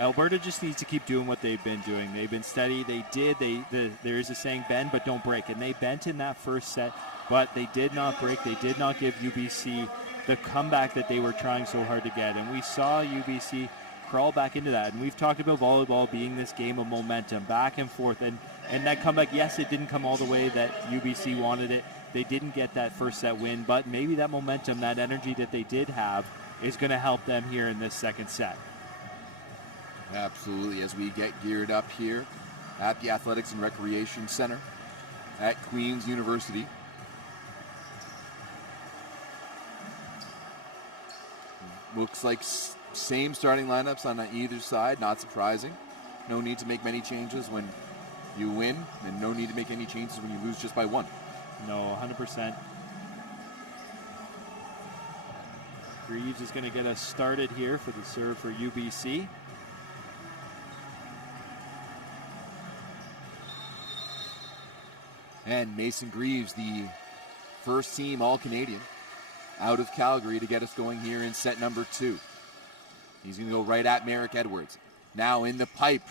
Alberta just needs to keep doing what they've been doing. They've been steady. There is a saying, bend but don't break, and they bent in that first set, but they did not break. They did not give UBC the comeback that they were trying so hard to get, and we saw UBC crawl back into that. And we've talked about volleyball being this game of momentum, back and forth, and that comeback, yes, it didn't come all the way that UBC wanted it. They didn't get that first set win, but maybe that momentum, that energy that they did have is going to help them here in this second set. Absolutely, as we get geared up here at the Athletics and Recreation Center at Queen's University. Looks like Same starting lineups on either side, not surprising. No need to make many changes when you win, and no need to make any changes when you lose just by one. No, 100%. Greaves is going to get us started here for the serve for UBC. And Mason Greaves, the first team All-Canadian out of Calgary to get us going here in set number 2. He's going to go right at Merrick Edwards. Now in the pipe.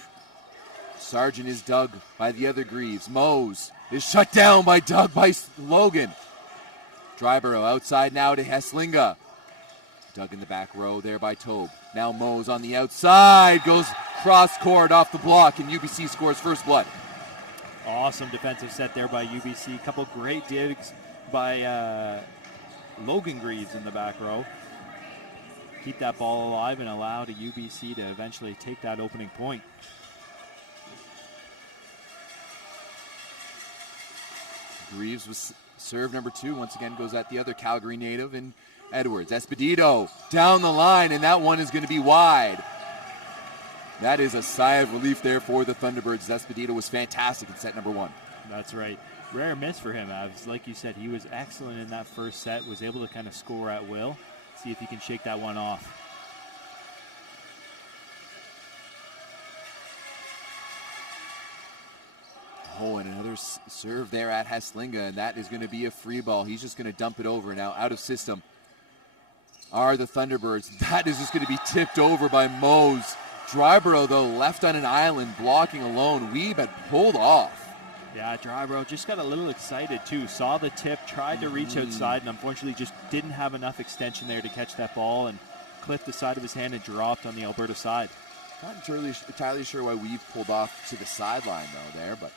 Sargent is dug by the other Greaves. Mose is shut down by Logan. Dryborough outside now to Heslinga. Dug in the back row there by Tobe. Now Mose on the outside. Goes cross court off the block, and UBC scores first blood. Awesome defensive set there by UBC. A couple great digs by Logan Greaves in the back row. Keep that ball alive and allow to UBC to eventually take that opening point. Greaves was serve number 2. Once again goes at the other Calgary native and Edwards. Esposito down the line, and that one is going to be wide. That is a sigh of relief there for the Thunderbirds. Esposito was fantastic in set number 1. That's right. Rare miss for him, Avs. Like you said, he was excellent in that first set, was able to kind of score at will. See if he can shake that one off. Oh, and another serve there at Heslinga, and that is going to be a free ball. He's just going to dump it over now. Out of system are the Thunderbirds. That is just going to be tipped over by Mose. Dryborough, though, left on an island, blocking alone. Weeb had pulled off. Yeah, Dryborough just got a little excited, too. Saw the tip, tried to reach outside, and unfortunately just didn't have enough extension there to catch that ball, and clipped the side of his hand and dropped on the Alberta side. Not entirely sure why Weeb pulled off to the sideline, though, there, but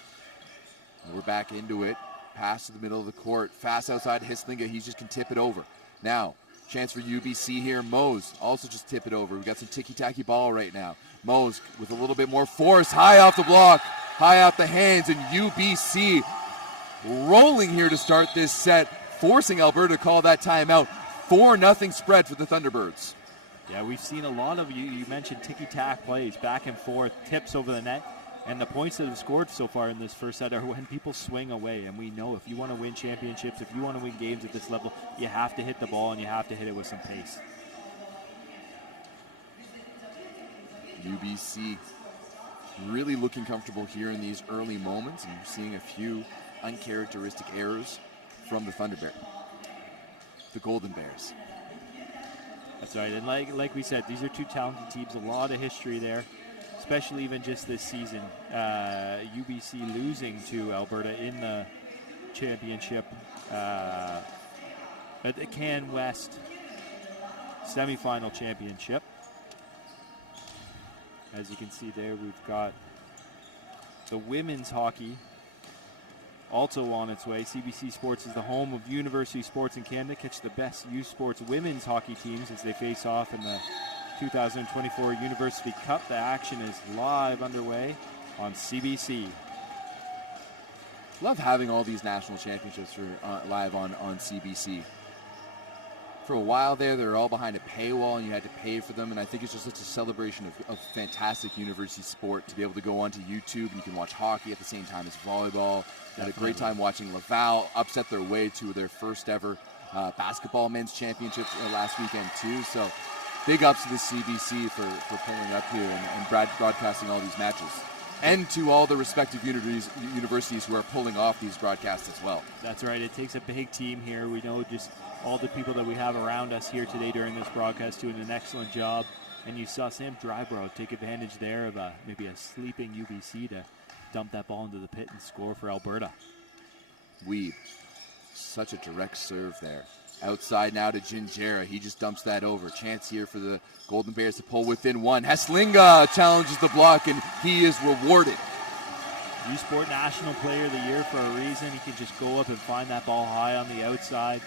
we're back into it. Pass to the middle of the court. Fast outside Heslinga. He just can tip it over. Now, chance for UBC here. Mose also just tip it over. We've got some ticky-tacky ball right now. Mose with a little bit more force. High off the block. High out the hands. And UBC rolling here to start this set, forcing Alberta to call that timeout. 4-0 spread for the Thunderbirds. Yeah, we've seen a lot of, you mentioned ticky-tack plays, back and forth, tips over the net. And the points that have scored so far in this first set are when people swing away. And we know if you want to win championships, if you want to win games at this level, you have to hit the ball and you have to hit it with some pace. UBC really looking comfortable here in these early moments, and seeing a few uncharacteristic errors from the the Golden Bears. That's right. And like we said, these are two talented teams, a lot of history there. Especially even just this season, UBC losing to Alberta in the championship at the Can West Semifinal championship. As you can see there, we've got the women's hockey also on its way. CBC Sports is the home of university sports in Canada. Catch the best youth sports women's hockey teams as they face off in the 2024 University Cup. The action is live underway on CBC. Love having all these national championships live on CBC. For a while there, they were all behind a paywall and you had to pay for them, and I think it's just such a celebration of fantastic university sport to be able to go onto YouTube and you can watch hockey at the same time as volleyball. I had a great time watching Laval upset their way to their first ever basketball men's championships last weekend too. So big ups to the CBC for pulling up here and broadcasting all these matches. And to all the respective universities who are pulling off these broadcasts as well. That's right. It takes a big team here. We know just all the people that we have around us here today during this broadcast doing an excellent job. And you saw Sam Dryborough take advantage there of maybe a sleeping UBC to dump that ball into the pit and score for Alberta. Weeb. Such a direct serve there. Outside now to Gingera. He just dumps that over. Chance here for the Golden Bears to pull within one. Heslinga challenges the block, and he is rewarded. U Sport National Player of the Year for a reason. He can just go up and find that ball high on the outside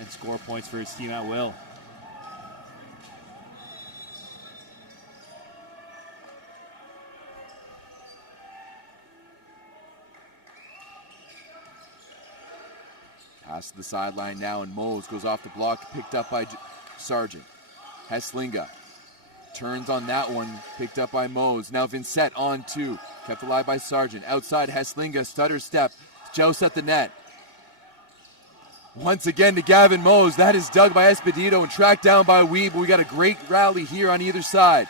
and score points for his team at will. Pass to the sideline now, and Moles goes off the block, picked up by Sargent. Heslinga Turns on that one, picked up by Mose. Now Vincent on 2, kept alive by Sargent. Outside, Heslinga, stutter step, joust at the net. Once again to Gavin Mose. That is dug by Esposito and tracked down by Weeb. We got a great rally here on either side.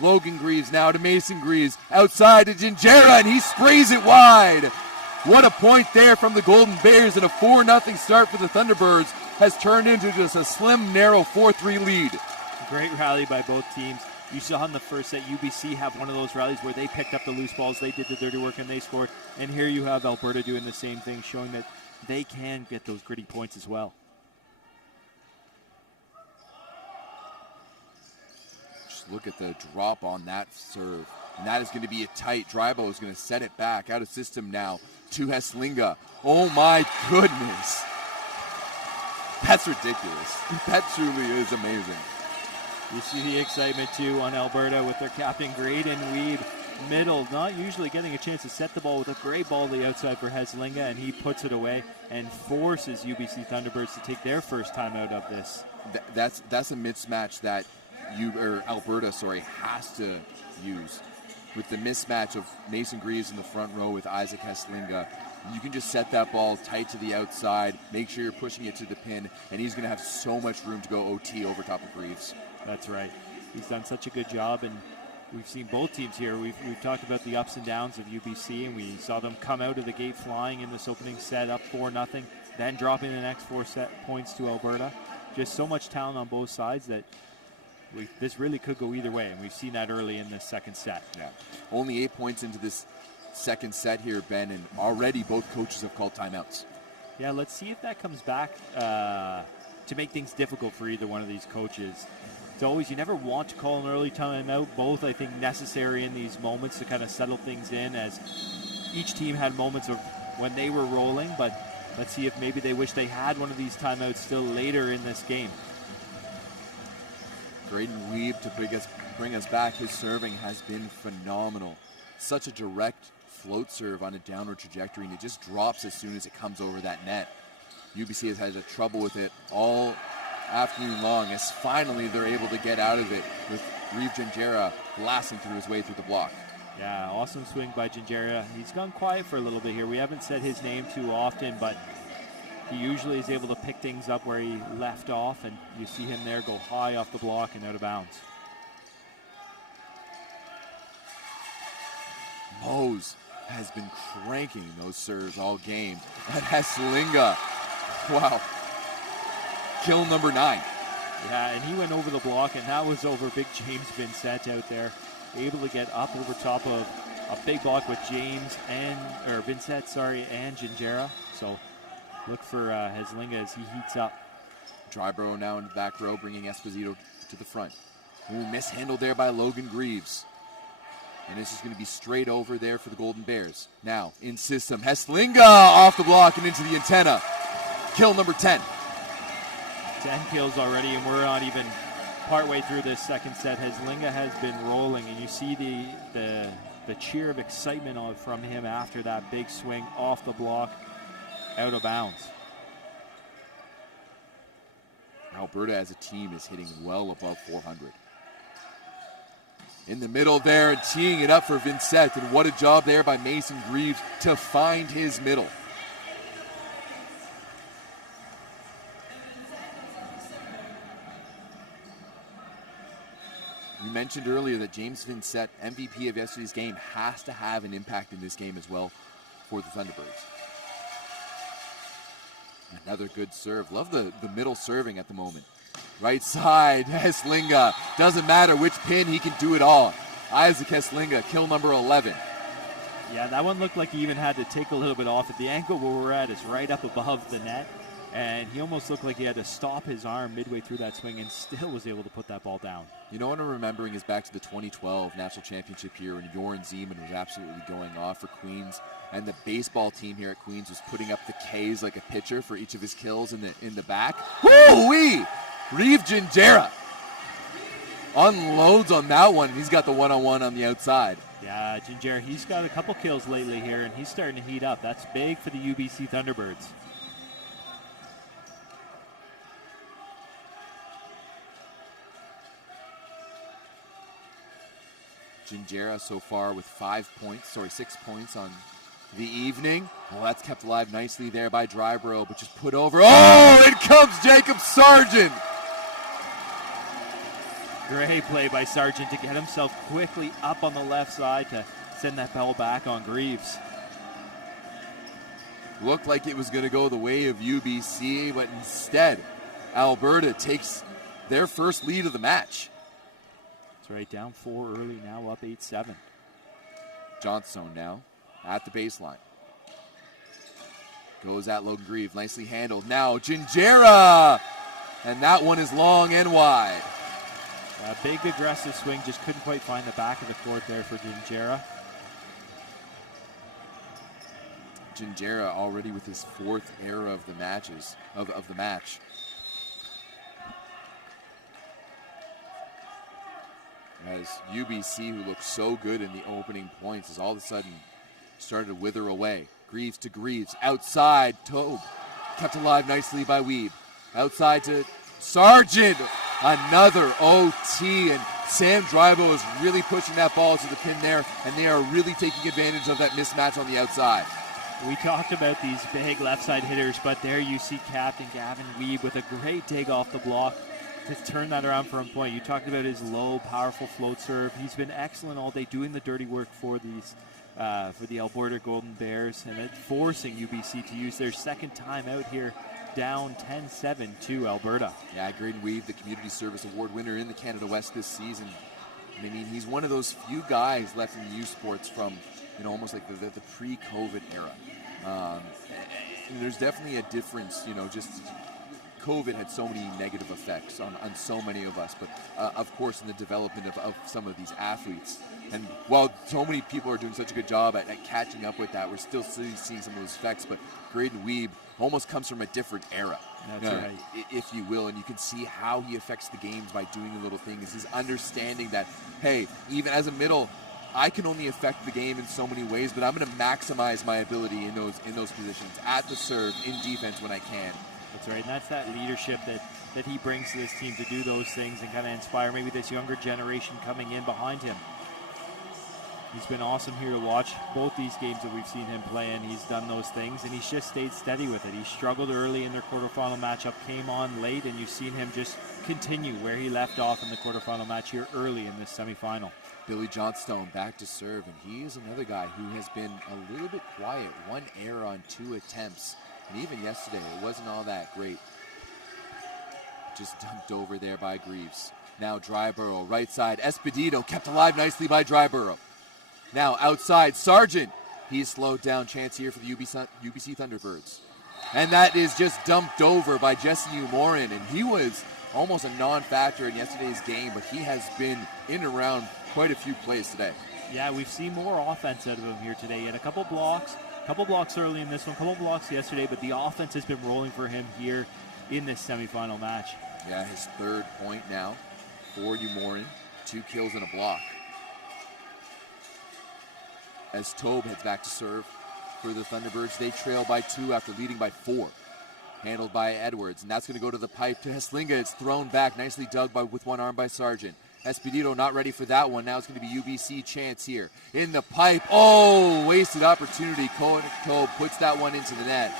Logan Greaves now to Mason Greaves. Outside to Gingera, and he sprays it wide. What a point there from the Golden Bears, and a 4-0 start for the Thunderbirds has turned into just a slim, narrow 4-3 lead. Great rally by both teams. You saw in the first set UBC have one of those rallies where they picked up the loose balls, they did the dirty work, and they scored. And here you have Alberta doing the same thing, showing that they can get those gritty points as well. Just look at the drop on that serve. And that is going to be a tight. Drybo is going to set it back out of system now to Heslinga. Oh my goodness. That's ridiculous. That truly is amazing. You see the excitement too on Alberta with their captain Graydon Weed. Middle, not usually getting a chance to set the ball with a great ball to the outside for Heslinga, and he puts it away and forces UBC Thunderbirds to take their first time out of this. That's a mismatch that Alberta has to use. With the mismatch of Mason Greaves in the front row with Isaac Heslinga, you can just set that ball tight to the outside, make sure you're pushing it to the pin, and he's going to have so much room to go OT over top of Greaves. That's right. He's done such a good job, and we've seen both teams here. We've talked about the ups and downs of UBC, and we saw them come out of the gate flying in this opening set, up 4-0, then dropping the next 4 set points to Alberta. Just so much talent on both sides that this really could go either way, and we've seen that early in this second set. Yeah, only 8 points into this second set here, Ben, and already both coaches have called timeouts. Yeah, let's see if that comes back to make things difficult for either one of these coaches. It's always, you never want to call an early timeout. Both, I think, necessary in these moments to kind of settle things in, as each team had moments of when they were rolling, but let's see if maybe they wish they had one of these timeouts still later in this game. Graydon Weeb to bring us back. His serving has been phenomenal. Such a direct float serve on a downward trajectory, and it just drops as soon as it comes over that net. UBC has had trouble with it all afternoon long, as finally they're able to get out of it with Reeve Gingera blasting through his way through the block. Yeah, awesome swing by Gingera. He's gone quiet for a little bit here. We haven't said his name too often, but he usually is able to pick things up where he left off, and you see him there go high off the block and out of bounds. Mose has been cranking those serves all game. And Heslinga, wow. Kill number 9. Yeah, and he went over the block, and that was over big James Vincent out there. Able to get up over top of a big block with Vincent, and Gingera. So look for Heslinga as he heats up. Dryborough now in the back row, bringing Esposito to the front. Ooh, mishandled there by Logan Greaves. And this is going to be straight over there for the Golden Bears. Now, in system, Heslinga off the block and into the antenna. Kill number 10. 10 kills already, and we're not even partway through this second set. Heslinga has been rolling, and you see the cheer of excitement from him after that big swing off the block, out of bounds. Alberta as a team is hitting well above 400. In the middle there and teeing it up for Vincent, and what a job there by Mason Greaves to find his middle. We mentioned earlier that James Vincent, MVP of yesterday's game, has to have an impact in this game as well for the Thunderbirds. Another good serve. Love the middle serving at the moment. Right side, Heslinga. Doesn't matter which pin, he can do it all. Isaac Heslinga, kill number 11. Yeah, that one looked like he even had to take a little bit off at the angle where we're at. Is right up above the net. And he almost looked like he had to stop his arm midway through that swing and still was able to put that ball down. You know what I'm remembering is back to the 2012 National Championship here when Joran Zeeman was absolutely going off for Queens. And the baseball team here at Queens was putting up the Ks like a pitcher for each of his kills in the back. Woo-wee! Reeve Gingera unloads on that one, and he's got the one-on-one on the outside. Yeah, Gingera, he's got a couple kills lately here, and he's starting to heat up. That's big for the UBC Thunderbirds. Gingera so far with 6 points on the evening. Well, that's kept alive nicely there by Dryborough, but just put over. Oh, in comes Jacob Sargent. Great play by Sargent to get himself quickly up on the left side to send that ball back on Greaves. Looked like it was going to go the way of UBC, but instead, Alberta takes their first lead of the match. That's right, down 4 early, now up 8-7. Johnstone now at the baseline. Goes at Logan Greaves, nicely handled. Now Gingera, and that one is long and wide. A big aggressive swing, just couldn't quite find the back of the court there for Gingera. Gingera already with his 4th error of the matches of the match. As UBC, who looked so good in the opening points, has all of a sudden started to wither away. Greaves to Greaves, outside, Tobe, kept alive nicely by Weeb. Outside to Sargent, another OT, and Sam Dryborough is really pushing that ball to the pin there, and they are really taking advantage of that mismatch on the outside. We talked about these big left side hitters, but there you see Captain Gavin Weeb with a great dig off the block to turn that around for a point. You talked about his low, powerful float serve. He's been excellent all day doing the dirty work for the Alberta Golden Bears, and it's forcing UBC to use their second time out here, down 10-7 to Alberta. Yeah, Graydon Weeb, the Community Service Award winner in the Canada West this season. I mean, he's one of those few guys left in U Sports from, almost like the pre-COVID era. And there's definitely a difference, just COVID had so many negative effects on so many of us, but of course in the development of some of these athletes. And while so many people are doing such a good job at catching up with that, we're still seeing some of those effects, but Graydon Weeb almost comes from a different era, That's right, if you will, and you can see how he affects the games by doing the little things. His understanding that, hey, even as a middle, I can only affect the game in so many ways, but I'm going to maximize my ability in those positions, at the serve, in defense when I can. That's right, and that's that leadership that he brings to this team to do those things and kind of inspire maybe this younger generation coming in behind him. He's been awesome here to watch both these games that we've seen him play, and he's done those things, and he's just stayed steady with it. He struggled early in their quarterfinal matchup, came on late, and you've seen him just continue where he left off in the quarterfinal match here early in this semifinal. Billy Johnstone back to serve, and he is another guy who has been a little bit quiet. 1 error on 2 attempts, and even yesterday it wasn't all that great. Just dumped over there by Greaves. Now Dryborough, right side, Esposito, kept alive nicely by Dryborough. Now outside, Sargent. He's slowed down. Chance here for the UBC Thunderbirds. And that is just dumped over by Jesse Umorin, and he was almost a non-factor in yesterday's game, but he has been in and around quite a few plays today. Yeah, we've seen more offense out of him here today. He had a couple blocks early in this one, couple blocks yesterday, but the offense has been rolling for him here in this semifinal match. Yeah, his 3rd point now for Umorin. 2 kills and a block. As Tobe heads back to serve for the Thunderbirds, they trail by 2 after leading by 4. Handled by Edwards, and that's going to go to the pipe to Heslinga. It's thrown back, nicely dug with one arm by Sargent. Esposito not ready for that one. Now it's going to be UBC chance here. In the pipe. Oh, wasted opportunity. Tobe puts that one into the net.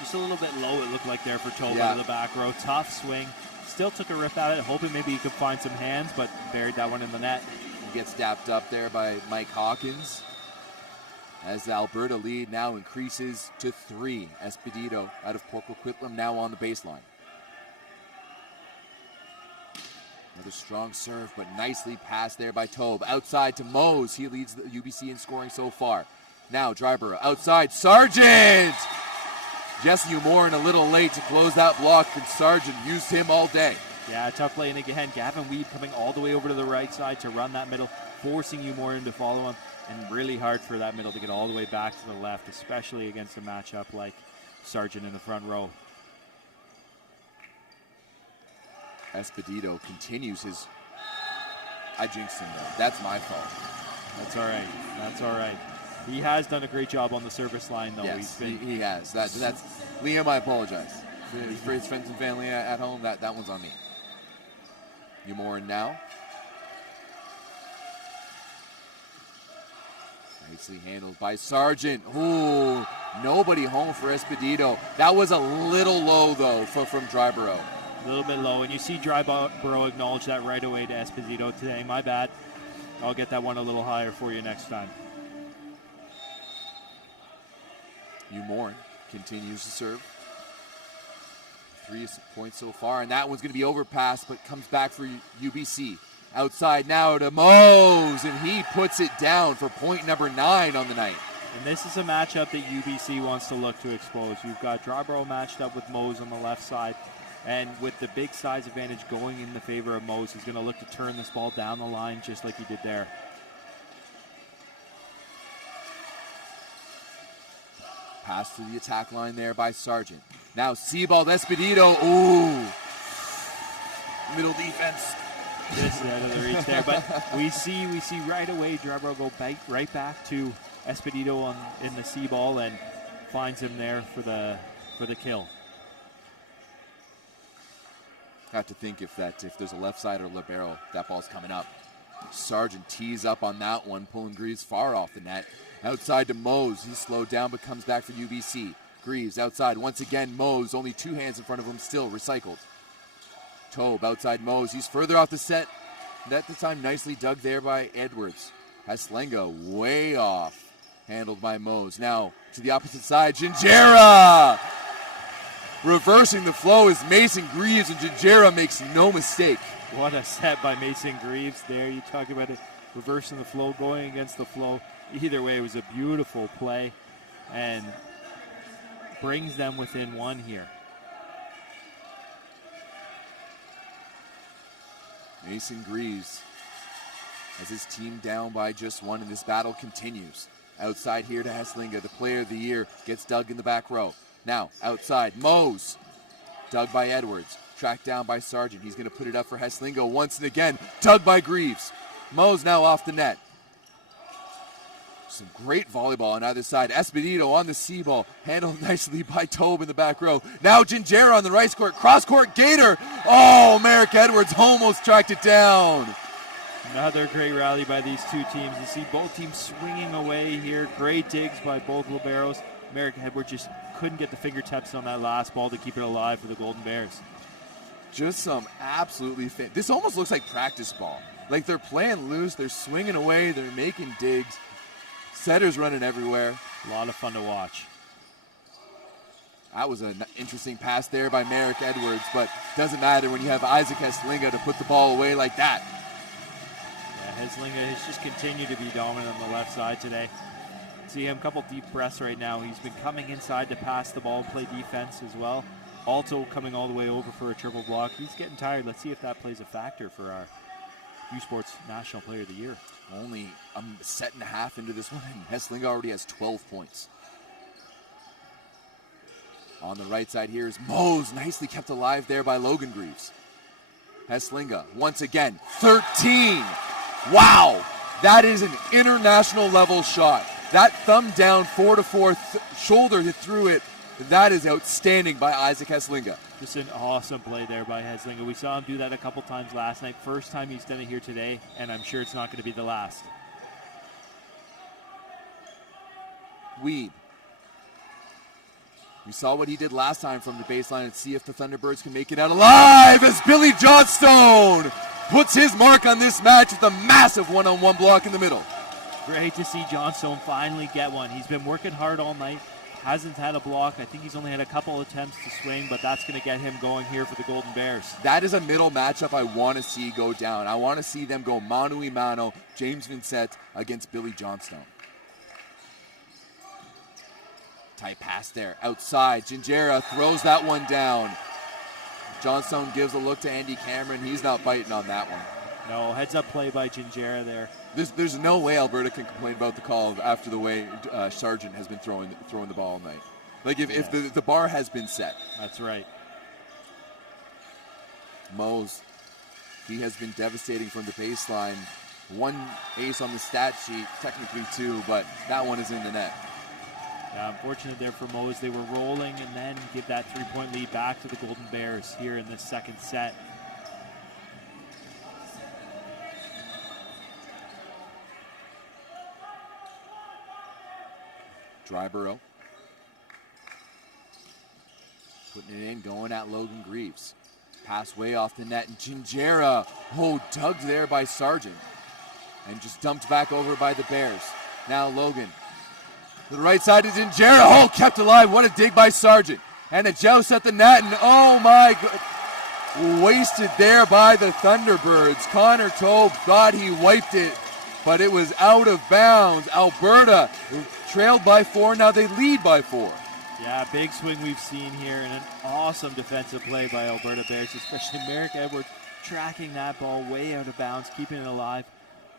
Just a little bit low, it looked like there for Tobe Yeah. out of the back row. Tough swing. Still took a rip at it, hoping maybe he could find some hands, but buried that one in the net. He gets dapped up there by Mike Hawkins. As the Alberta lead now increases to 3. Esposito out of Port Coquitlam now on the baseline. Another strong serve, but nicely passed there by Tobe. Outside to Mose. He leads the UBC in scoring so far. Now Dryborough outside. Sargent! Jesse Umorin a little late to close that block, and Sargent used him all day. Yeah, tough play, and again, Gavin Weeb coming all the way over to the right side to run that middle, forcing Umorin to follow him, and really hard for that middle to get all the way back to the left, especially against a matchup like Sargent in the front row. Esposito continues his... I jinxed him though. That's my fault. That's all right. That's all right. He has done a great job on the service line, though. Yes, he has. That's Liam, I apologize. For his friends and family at home, that one's on me. Umorin now. Nicely handled by Sargent. Ooh, nobody home for Esposito. That was a little low, though, from Dryborough. A little bit low, and you see Dryborough acknowledge that right away to Esposito today. My bad. I'll get that one a little higher for you next time. Umorn continues to serve. 3 points so far, and that one's going to be overpassed, but comes back for UBC. Outside now to Mose, and he puts it down for point number 9 on the night. And this is a matchup that UBC wants to look to expose. You've got Dryborough matched up with Mose on the left side, and with the big size advantage going in the favor of Mose, he's going to look to turn this ball down the line just like he did there. Pass to the attack line there by Sargent. Now Sebald Esposito. Ooh. Middle defense. Just out of the reach there. But we see right away Dryborough go right back to Esposito in the C ball and finds him there for the kill. Have to think if there's a left side or libero, that ball's coming up. Sargent tees up on that one, pulling Greaves far off the net. Outside to Mose. He's slowed down but comes back for UBC. Greaves outside. Once again, Mose. Only 2 hands in front of him still. Recycled. Tobe outside Mose. He's further off the set. That this time nicely dug there by Edwards. Haslenga way off. Handled by Mose. Now to the opposite side. Gingerra! Reversing the flow is Mason Greaves, and Gingerra makes no mistake. What a set by Mason Greaves there. You talk about it, reversing the flow, going against the flow. Either way, it was a beautiful play and brings them within 1 here. Mason Greaves has his team down by just 1, and this battle continues. Outside here to Haslinga, the player of the year, gets dug in the back row. Now, outside, Mose, dug by Edwards, tracked down by Sargent. He's going to put it up for Haslinga once and again, dug by Greaves. Mose now off the net. Some great volleyball on either side. Esposito on the C ball, handled nicely by Tobe in the back row. Now Gingerra on the right court, cross court Gator. Oh, Merrick Edwards almost tracked it down. Another great rally by these two teams. You see both teams swinging away here. Great digs by both liberos. Merrick Edwards just couldn't get the fingertips on that last ball to keep it alive for the Golden Bears. Just some absolutely this almost looks like practice ball. Like they're playing loose, they're swinging away, they're making digs. Setters running everywhere. A lot of fun to watch. That was an interesting pass there by Merrick Edwards, but doesn't matter when you have Isaac Haslinga to put the ball away like that. Yeah, Haslinga has just continued to be dominant on the left side today. See him, a couple deep breaths right now. He's been coming inside to pass the ball, play defense as well. Also coming all the way over for a triple block. He's getting tired. Let's see if that plays a factor for our U Sports National Player of the Year. Only a set and a half into this one, and Haslinga already has 12 points. On the right side here is Mose, nicely kept alive there by Logan Greaves. Haslinga, once again, 13. Wow, that is an international level shot. That thumb down 4-4 shoulder that threw it, that is outstanding by Isaac Haslinga. Just an awesome play there by Haslinga. We saw him do that a couple times last night. First time he's done it here today, and I'm sure it's not going to be the last. Weed. We saw what he did last time from the baseline and see if the Thunderbirds can make it out alive as Billy Johnstone puts his mark on this match with a massive one-on-one block in the middle. Great to see Johnstone finally get one. He's been working hard all night. Hasn't had a block. I think he's only had a couple attempts to swing, but that's going to get him going here for the Golden Bears. That is a middle matchup I want to see go down. I want to see them go mano-a-mano, James Vincent against Billy Johnstone. Tight pass there. Outside, Gingerra throws that one down. Johnstone gives a look to Andy Cameron. He's not biting on that one. No, heads-up play by Gingerra there. There's no way Alberta can complain about the call after the way Sargent has been throwing the ball all night. Like if the bar has been set. That's right. Mose, he has been devastating from the baseline. 1 ace on the stat sheet, technically 2, but that one is in the net. Yeah, unfortunate there for Mose. They were rolling and then give that 3-point lead back to the Golden Bears here in this second set. Dryborough. Putting it in, going at Logan Greaves. Pass way off the net, and Gingera, tugged there by Sargent. And just dumped back over by the Bears. Now Logan. To the right side is Gingera, kept alive. What a dig by Sargent. And a joust at the net, and oh my God. Wasted there by the Thunderbirds. Connor Tobe thought he wiped it, but it was out of bounds. Alberta trailed by 4, now they lead by 4. Yeah, big swing we've seen here, and an awesome defensive play by Alberta Bears, especially Merrick Edwards tracking that ball way out of bounds, keeping it alive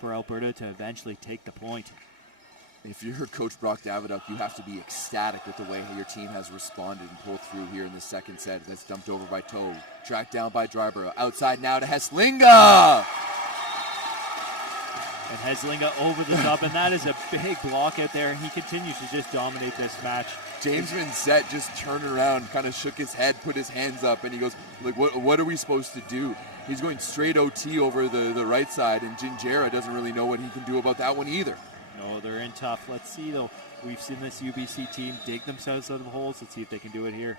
for Alberta to eventually take the point. If you're Coach Brock Davidoff, you have to be ecstatic with the way your team has responded and pulled through here in the second set. That's dumped over by Tobe. Tracked down by Dryborough. Outside now to Heslinga. And Heslinga over the top, and that is a big block out there, and he continues to just dominate this match. James Vincent just turned around, kind of shook his head, put his hands up, and he goes, like, what are we supposed to do? He's going straight OT over the right side, and Gingera doesn't really know what he can do about that one either. No, they're in tough. Let's see, though. We've seen this UBC team dig themselves out of holes. Let's see if they can do it here.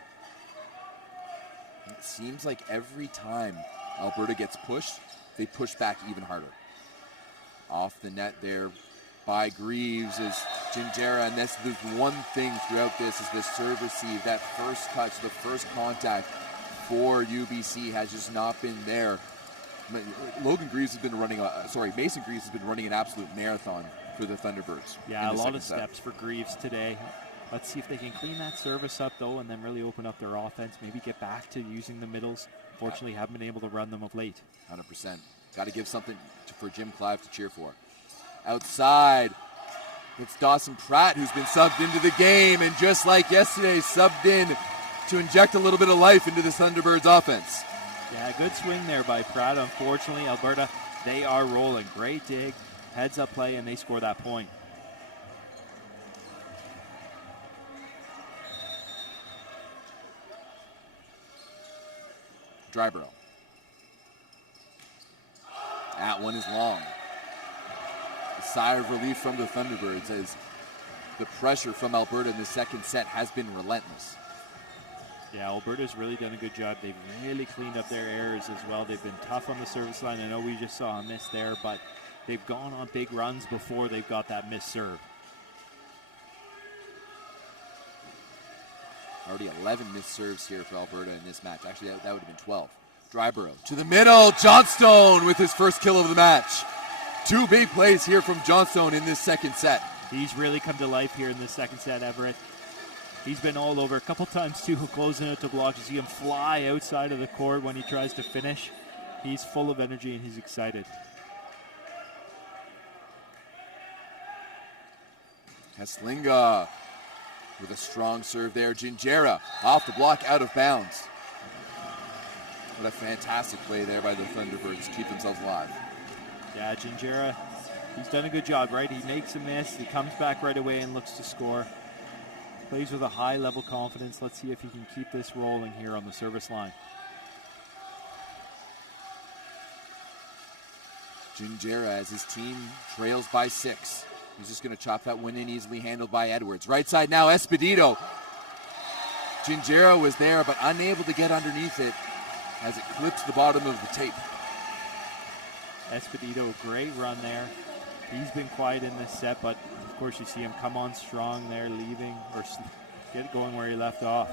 It seems like every time Alberta gets pushed, they push back even harder. Off the net there by Greaves is Gingera, and there's one thing throughout this is the serve receive. That first touch, the first contact for UBC has just not been there. Mason Greaves has been running an absolute marathon for the Thunderbirds. Yeah, a lot of steps for Greaves today. Let's see if they can clean that service up, though, and then really open up their offense, maybe get back to using the middles. Fortunately, haven't been able to run them of late. 100%. Got to give something for Jim Clive to cheer for. Outside, it's Dawson Pratt who's been subbed into the game, and just like yesterday, subbed in to inject a little bit of life into this Thunderbirds offense. Yeah, good swing there by Pratt. Unfortunately, Alberta, they are rolling. Great dig, heads up play, and they score that point. Dryborough. That one is long. A sigh of relief from the Thunderbirds as the pressure from Alberta in the second set has been relentless. Yeah, Alberta's really done a good job. They've really cleaned up their errors as well. They've been tough on the service line. I know we just saw a miss there, but they've gone on big runs before they've got that missed serve. Already 11 missed serves here for Alberta in this match. Actually, that would have been 12. Dryborough to the middle. Johnstone with his first kill of the match. Two big plays here from Johnstone in this second set. He's really come to life here in this second set, Everett. He's been all over a couple times, too, closing out to block. You see him fly outside of the court when he tries to finish. He's full of energy and he's excited. Heslinga with a strong serve there. Gingera off the block, out of bounds. What a fantastic play there by the Thunderbirds to keep themselves alive. Yeah, Gingera, he's done a good job, right? He makes a miss, he comes back right away and looks to score. Plays with a high level confidence. Let's see if he can keep this rolling here on the service line. Gingera, as his team trails by 6. He's just going to chop that one in, easily handled by Edwards. Right side now, Esposito. Gingera was there, but unable to get underneath it as it clips the bottom of the tape. Esposito, great run there. He's been quiet in this set, but of course you see him come on strong there, leaving or get going where he left off.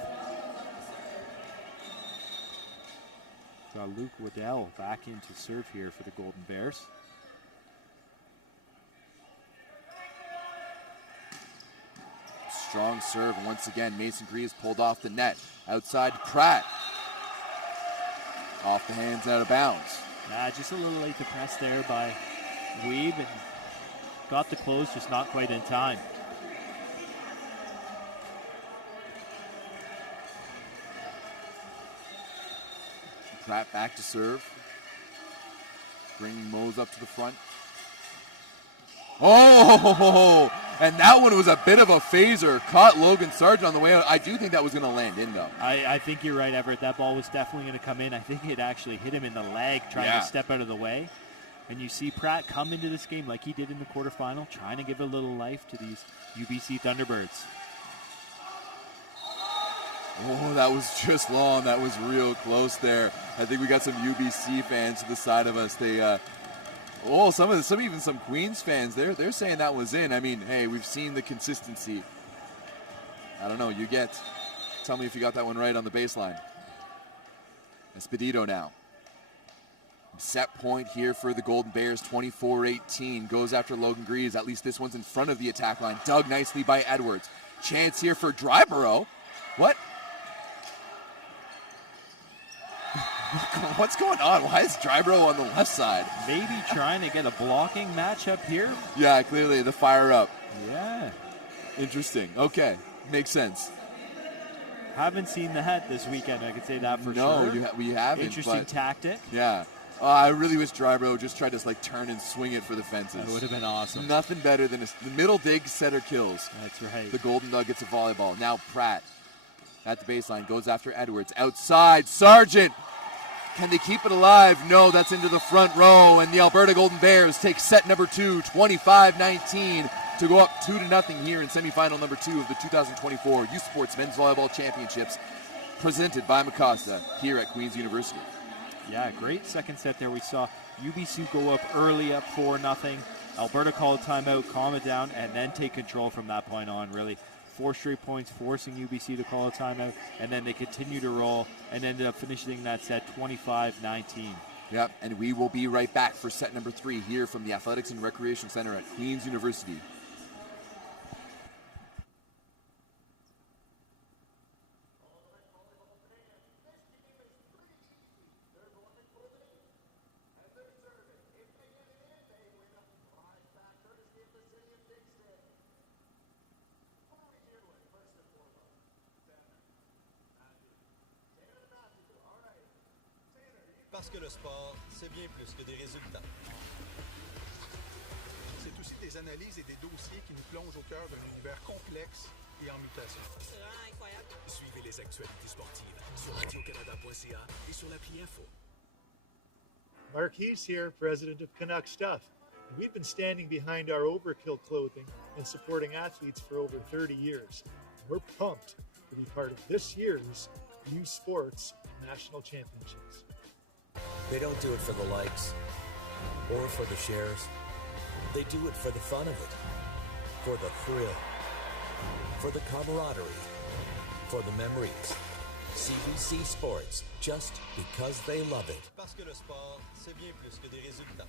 Got Luke Waddell back in to serve here for the Golden Bears. Strong serve once again. Mason Greaves pulled off the net. Outside Pratt. Off the hands, out of bounds. Just a little late to press there by Weeb, and got the close, just not quite in time. Pratt back to serve. Bringing Mose up to the front. Oh! And that one was a bit of a phaser. Caught Logan Sargent on the way out. I do think that was going to land in, though. I think you're right, Everett. That ball was definitely going to come in. I think it actually hit him in the leg trying to step out of the way. And you see Pratt come into this game like he did in the quarterfinal, trying to give a little life to these UBC Thunderbirds. Oh, that was just long. That was real close there. I think we got some UBC fans to the side of us. They, some Queens fans. They're saying that was in. I mean, hey, we've seen the consistency. I don't know. Tell me if you got that one right on the baseline. Espedito now. Set point here for the Golden Bears, 24-18. Goes after Logan Greaves. At least this one's in front of the attack line. Dug nicely by Edwards. Chance here for Dryborough. What? What's going on? Why is Dryborough on the left side? Maybe trying to get a blocking matchup here? Yeah, clearly the fire up. Yeah. Interesting. Okay. Makes sense. Haven't seen that this weekend, I can say that for sure. No, we haven't. Interesting tactic. Yeah. I really wish Dryborough just tried to turn and swing it for the fences. That would have been awesome. Nothing better than the middle dig setter kills. That's right. The Golden Nuggets of volleyball. Now Pratt at the baseline goes after Edwards. Outside, Sargent. Can they keep it alive? No, that's into the front row. And the Alberta Golden Bears take set number 2, 25-19, to go up 2-0 here in semifinal number 2 of the 2024 U Sports Men's Volleyball Championships, presented by Mikasa here at Queen's University. Yeah, great second set there. We saw UBC go up early, up 4-0. Alberta call a timeout, calm it down, and then take control from that point on, really. 4 straight points, forcing UBC to call a timeout, and then they continue to roll and ended up finishing that set 25-19. Yep, and we will be right back for set number 3 here from the Athletics and Recreation Center at Queen's University. Parce que le sport, c'est bien plus que des résultats. C'est aussi des analyses et des dossiers qui nous plongent au cœur d'un univers complexe et en mutation. C'est vraiment incroyable. Suivez les actualités sportives sur radiocanada.ca et sur l'appli Info. Mark Hees here, president of Canuck Stuff. And we've been standing behind our Overkill clothing and supporting athletes for over 30 years. And we're pumped to be part of this year's U Sports National Championships. They don't do it for the likes or for the shares. They do it for the fun of it, for the thrill, for the camaraderie, for the memories. CBC Sports, just because they love it. Parce que le sport, c'est bien plus que des résultats.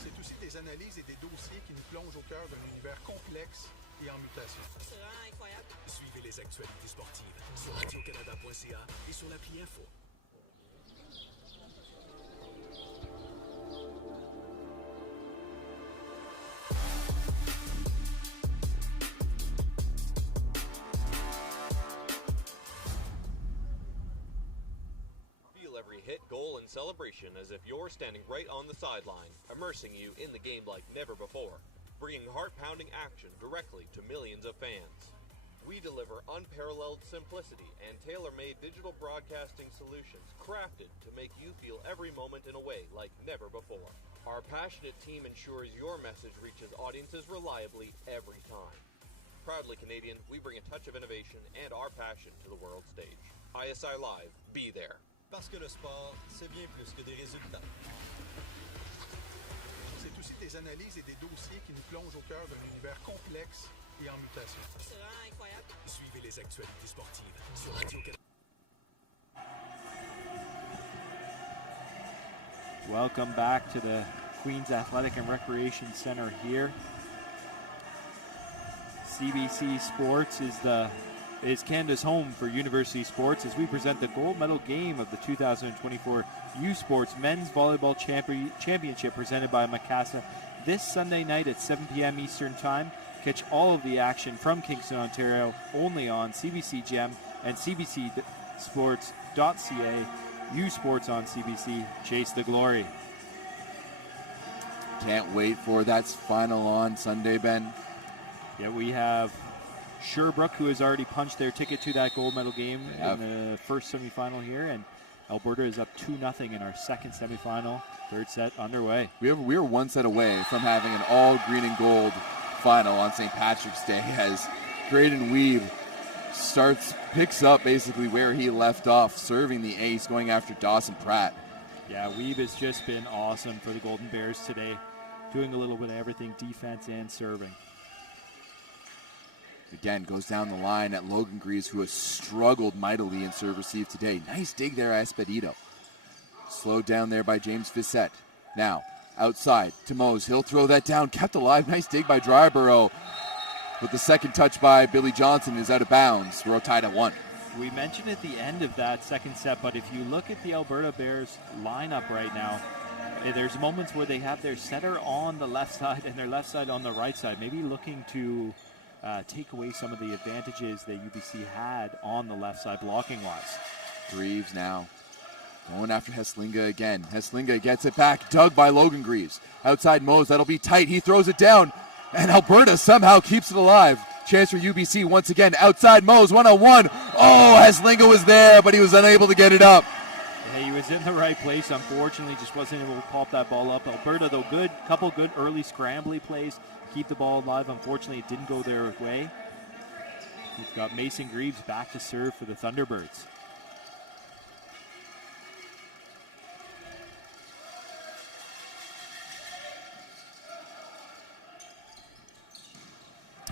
C'est aussi des analyses et des dossiers qui nous plongent au cœur d'un univers complexe et en mutation. C'est vraiment incroyable. Suivez les actualités sportives sur radiocanada.ca et sur l'appli Info. Every hit, goal, and celebration as if you're standing right on the sideline, immersing you in the game like never before, bringing heart-pounding action directly to millions of fans. We deliver unparalleled simplicity and tailor-made digital broadcasting solutions crafted to make you feel every moment in a way like never before. Our passionate team ensures your message reaches audiences reliably every time. Proudly Canadian, we bring a touch of innovation and our passion to the world stage. ISI Live, be there. Parce que le sport, c'est bien plus que des résultats. C'est aussi des analyses et des dossiers qui nous plongent au cœur d'un univers complexe et en mutation. C'est vraiment incroyable. Suivez les actualités sportives sur Radio-Canada. Welcome back to the Queen's Athletic and Recreation Center here. CBC Sports is Canada's home for university sports as we present the gold medal game of the 2024 U Sports Men's Volleyball Championship presented by Mikasa this Sunday night at 7 p.m. Eastern Time. Catch all of the action from Kingston, Ontario, only on CBC Gem and CBCSports.ca. U Sports on CBC. Chase the glory. Can't wait for that final on Sunday, Ben. Yeah, we have Sherbrooke, who has already punched their ticket to that gold medal game in the first semifinal here, and Alberta is up 2-0 in our second semifinal. Third set underway. We are one set away from having an all green and gold final on St. Patrick's Day as Graydon Weeb picks up basically where he left off, serving the ace, going after Dawson Pratt. Yeah, Weeb has just been awesome for the Golden Bears today, doing a little bit of everything, defense and serving. Again, goes down the line at Logan Greaves, who has struggled mightily in serve receive today. Nice dig there, Espedito. Slowed down there by James Bissett. Now, outside to Mose. He'll throw that down. Kept alive. Nice dig by Dryborough. But the second touch by Billy Johnson is out of bounds. We're tied at 1. We mentioned at the end of that second set, but if you look at the Alberta Bears lineup right now, there's moments where they have their setter on the left side and their left side on the right side, maybe looking to take away some of the advantages that UBC had on the left side blocking-wise. Greaves now going after Heslinga again. Heslinga gets it back, dug by Logan Greaves. Outside Mose, that'll be tight. He throws it down, and Alberta somehow keeps it alive. Chance for UBC once again. Outside Mose, 1-on-1. Oh, Heslinga was there, but he was unable to get it up. Yeah, he was in the right place. Unfortunately, just wasn't able to pop that ball up. Alberta, though, couple good early scrambly plays. Keep the ball alive. Unfortunately, it didn't go their way. We've got Mason Greaves back to serve for the Thunderbirds.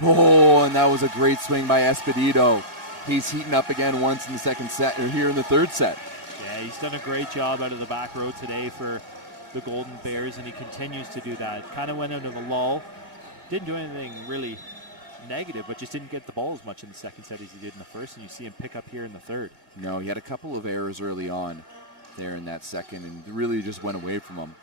Oh, and that was a great swing by Espedito. He's heating up again once in the second set, or here in the third set. Yeah, he's done a great job out of the back row today for the Golden Bears, and he continues to do that. Kind of went out of a lull. Didn't do anything really negative, but just didn't get the ball as much in the second set as he did in the first, and you see him pick up here in the third. No, he had a couple of errors early on there in that second, and really just went away from him.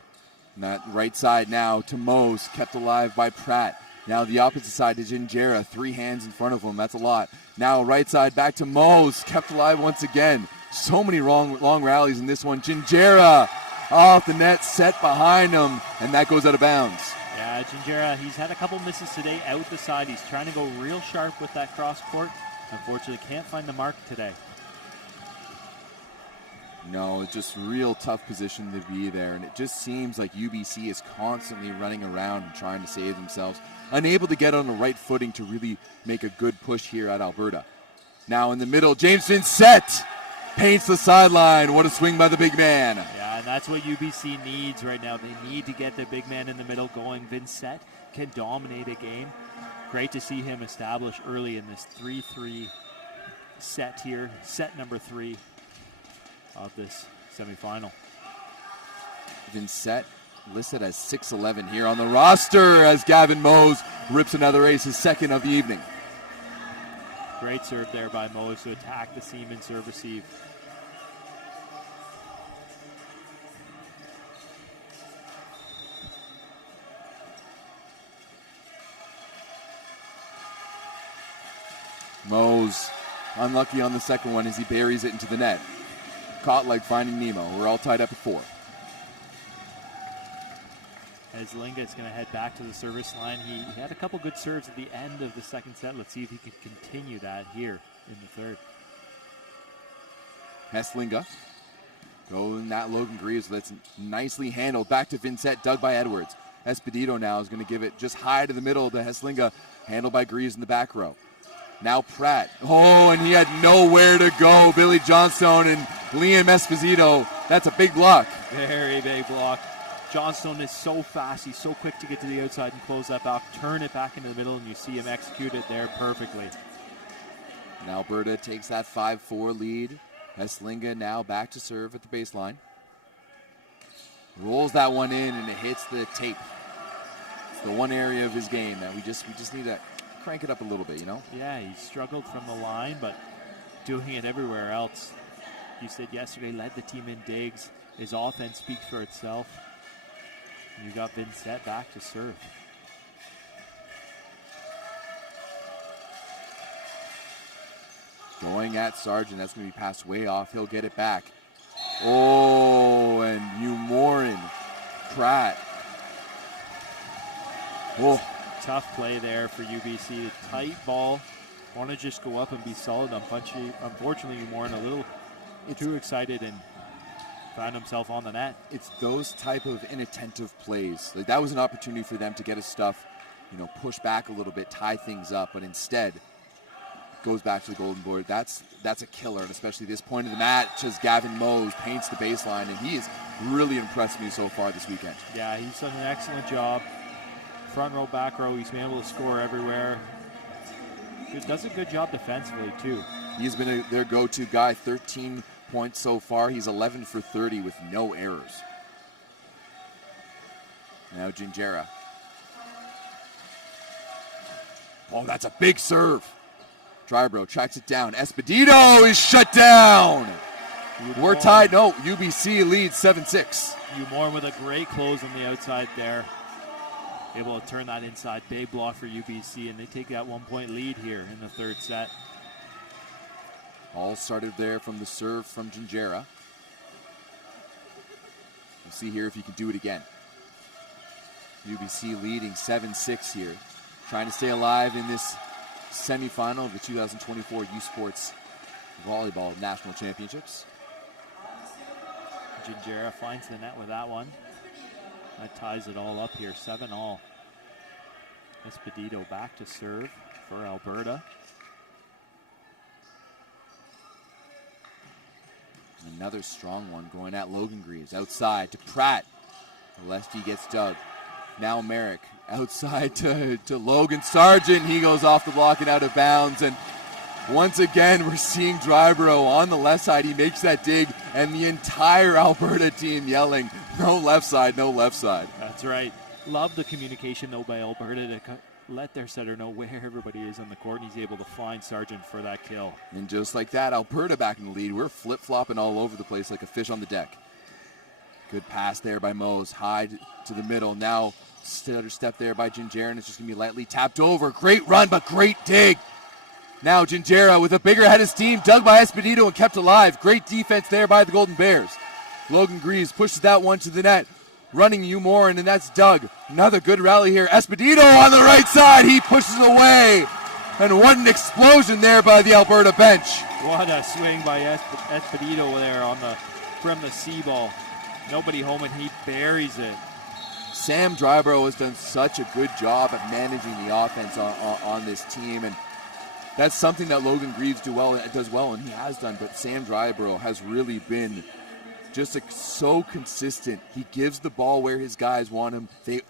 And that right side now to Mose, kept alive by Pratt. Now the opposite side to Gingerra, 3 hands in front of him, that's a lot. Now right side back to Mose, kept alive once again. So many long rallies in this one. Gingerra off the net, set behind him, and that goes out of bounds. Yeah, Gingerra, he's had a couple misses today out the side. He's trying to go real sharp with that cross court. Unfortunately, can't find the mark today. No, it's just real tough position to be there, and it just seems like UBC is constantly running around and trying to save themselves, unable to get on the right footing to really make a good push here at Alberta. Now in the middle, James Vincent paints the sideline. What a swing by the big man. Yeah, and that's what UBC needs right now. They need to get the big man in the middle going. Vincent can dominate a game. Great to see him establish early in this 3-3 set here, set number 3 of this semifinal. Vincent listed as 6'11" here on the roster as Gavin Mose rips another ace, his second of the evening. Great serve there by Mose to attack the seam and serve receive. Mose unlucky on the second one as he buries it into the net. Caught like Finding Nemo. We're all tied up at 4. As Linga is going to head back to the service line. He had a couple good serves at the end of the second set. Let's see if he can continue that here in the third. Heslinga going that Logan Greaves. That's nicely handled. Back to Vincent, dug by Edwards. Espedito now is going to give it just high to the middle to Heslinga, handled by Greaves in the back row. Now Pratt. Oh, and he had nowhere to go. Billy Johnstone and Liam Esposito. That's a big block. Very big block. Johnstone is so fast. He's so quick to get to the outside and close that back. Turn it back into the middle, and you see him execute it there perfectly. And Alberta takes that 5-4 lead. Heslinga now back to serve at the baseline. Rolls that one in, and it hits the tape. It's the one area of his game that we just need to crank it up a little bit, you know? Yeah, he struggled from the line, but doing it everywhere else. You said yesterday, led the team in digs. His offense speaks for itself. You got Vincent back to serve. Going at Sargent, that's going to be passed way off. He'll get it back. Oh, and Umorin, Pratt. Oh. Tough play there for UBC. Tight ball. Want to just go up and be solid. Unfortunately, Umorin a little too excited and found himself on the net. It's those type of inattentive plays. Like, that was an opportunity for them to get his stuff, push back a little bit, tie things up, but instead goes back to the golden board. That's a killer, and especially this point of the match as Gavin Mose paints the baseline, and he has really impressed me so far this weekend. Yeah, he's done an excellent job. Front row, back row, he's been able to score everywhere. He does a good job defensively, too. He's been their go-to guy, 13 points so far. He's 11 for 30 with no errors. Now Gingera. Oh, that's a big serve. Drybro tracks it down. Esposito is shut down. We're tied. No, UBC leads 7-6. Umorn with a great close on the outside there. Able to turn that inside. Big block for UBC, and they take that 1-point lead here in the third set. All started there from the serve from Gingera. We'll see here if he can do it again. UBC leading 7-6 here. Trying to stay alive in this semifinal of the 2024 U Sports Volleyball National Championships. Gingera finds the net with that one. That ties it all up here, 7-all. Esposito back to serve for Alberta. Another strong one going at Logan Greaves. Outside to Pratt. The lefty gets dug. Now Merrick outside to Logan Sargent. He goes off the block and out of bounds. And once again, we're seeing Drybro on the left side. He makes that dig, and the entire Alberta team yelling, no left side, no left side. That's right. Love the communication, though, by Alberta to let their setter know where everybody is on the court, and he's able to find Sargent for that kill. And just like that, Alberta back in the lead. We're flip-flopping all over the place like a fish on the deck. Good pass there by Mose. High to the middle. Now, stutter step there by Gingera, and it's just going to be lightly tapped over. Great run, but great dig. Now Gingera with a bigger head of steam, dug by Esposito and kept alive. Great defense there by the Golden Bears. Logan Greaves pushes that one to the net. Running Umorn, and that's Doug. Another good rally here. Esposito on the right side. He pushes away. And what an explosion there by the Alberta bench. What a swing by Esposito there from the C ball. Nobody home, and he buries it. Sam Drybro has done such a good job at managing the offense on this team, and that's something that Logan Greaves does well, and he has done. But Sam Drybro has really been just so consistent. He gives the ball where his guys want him. He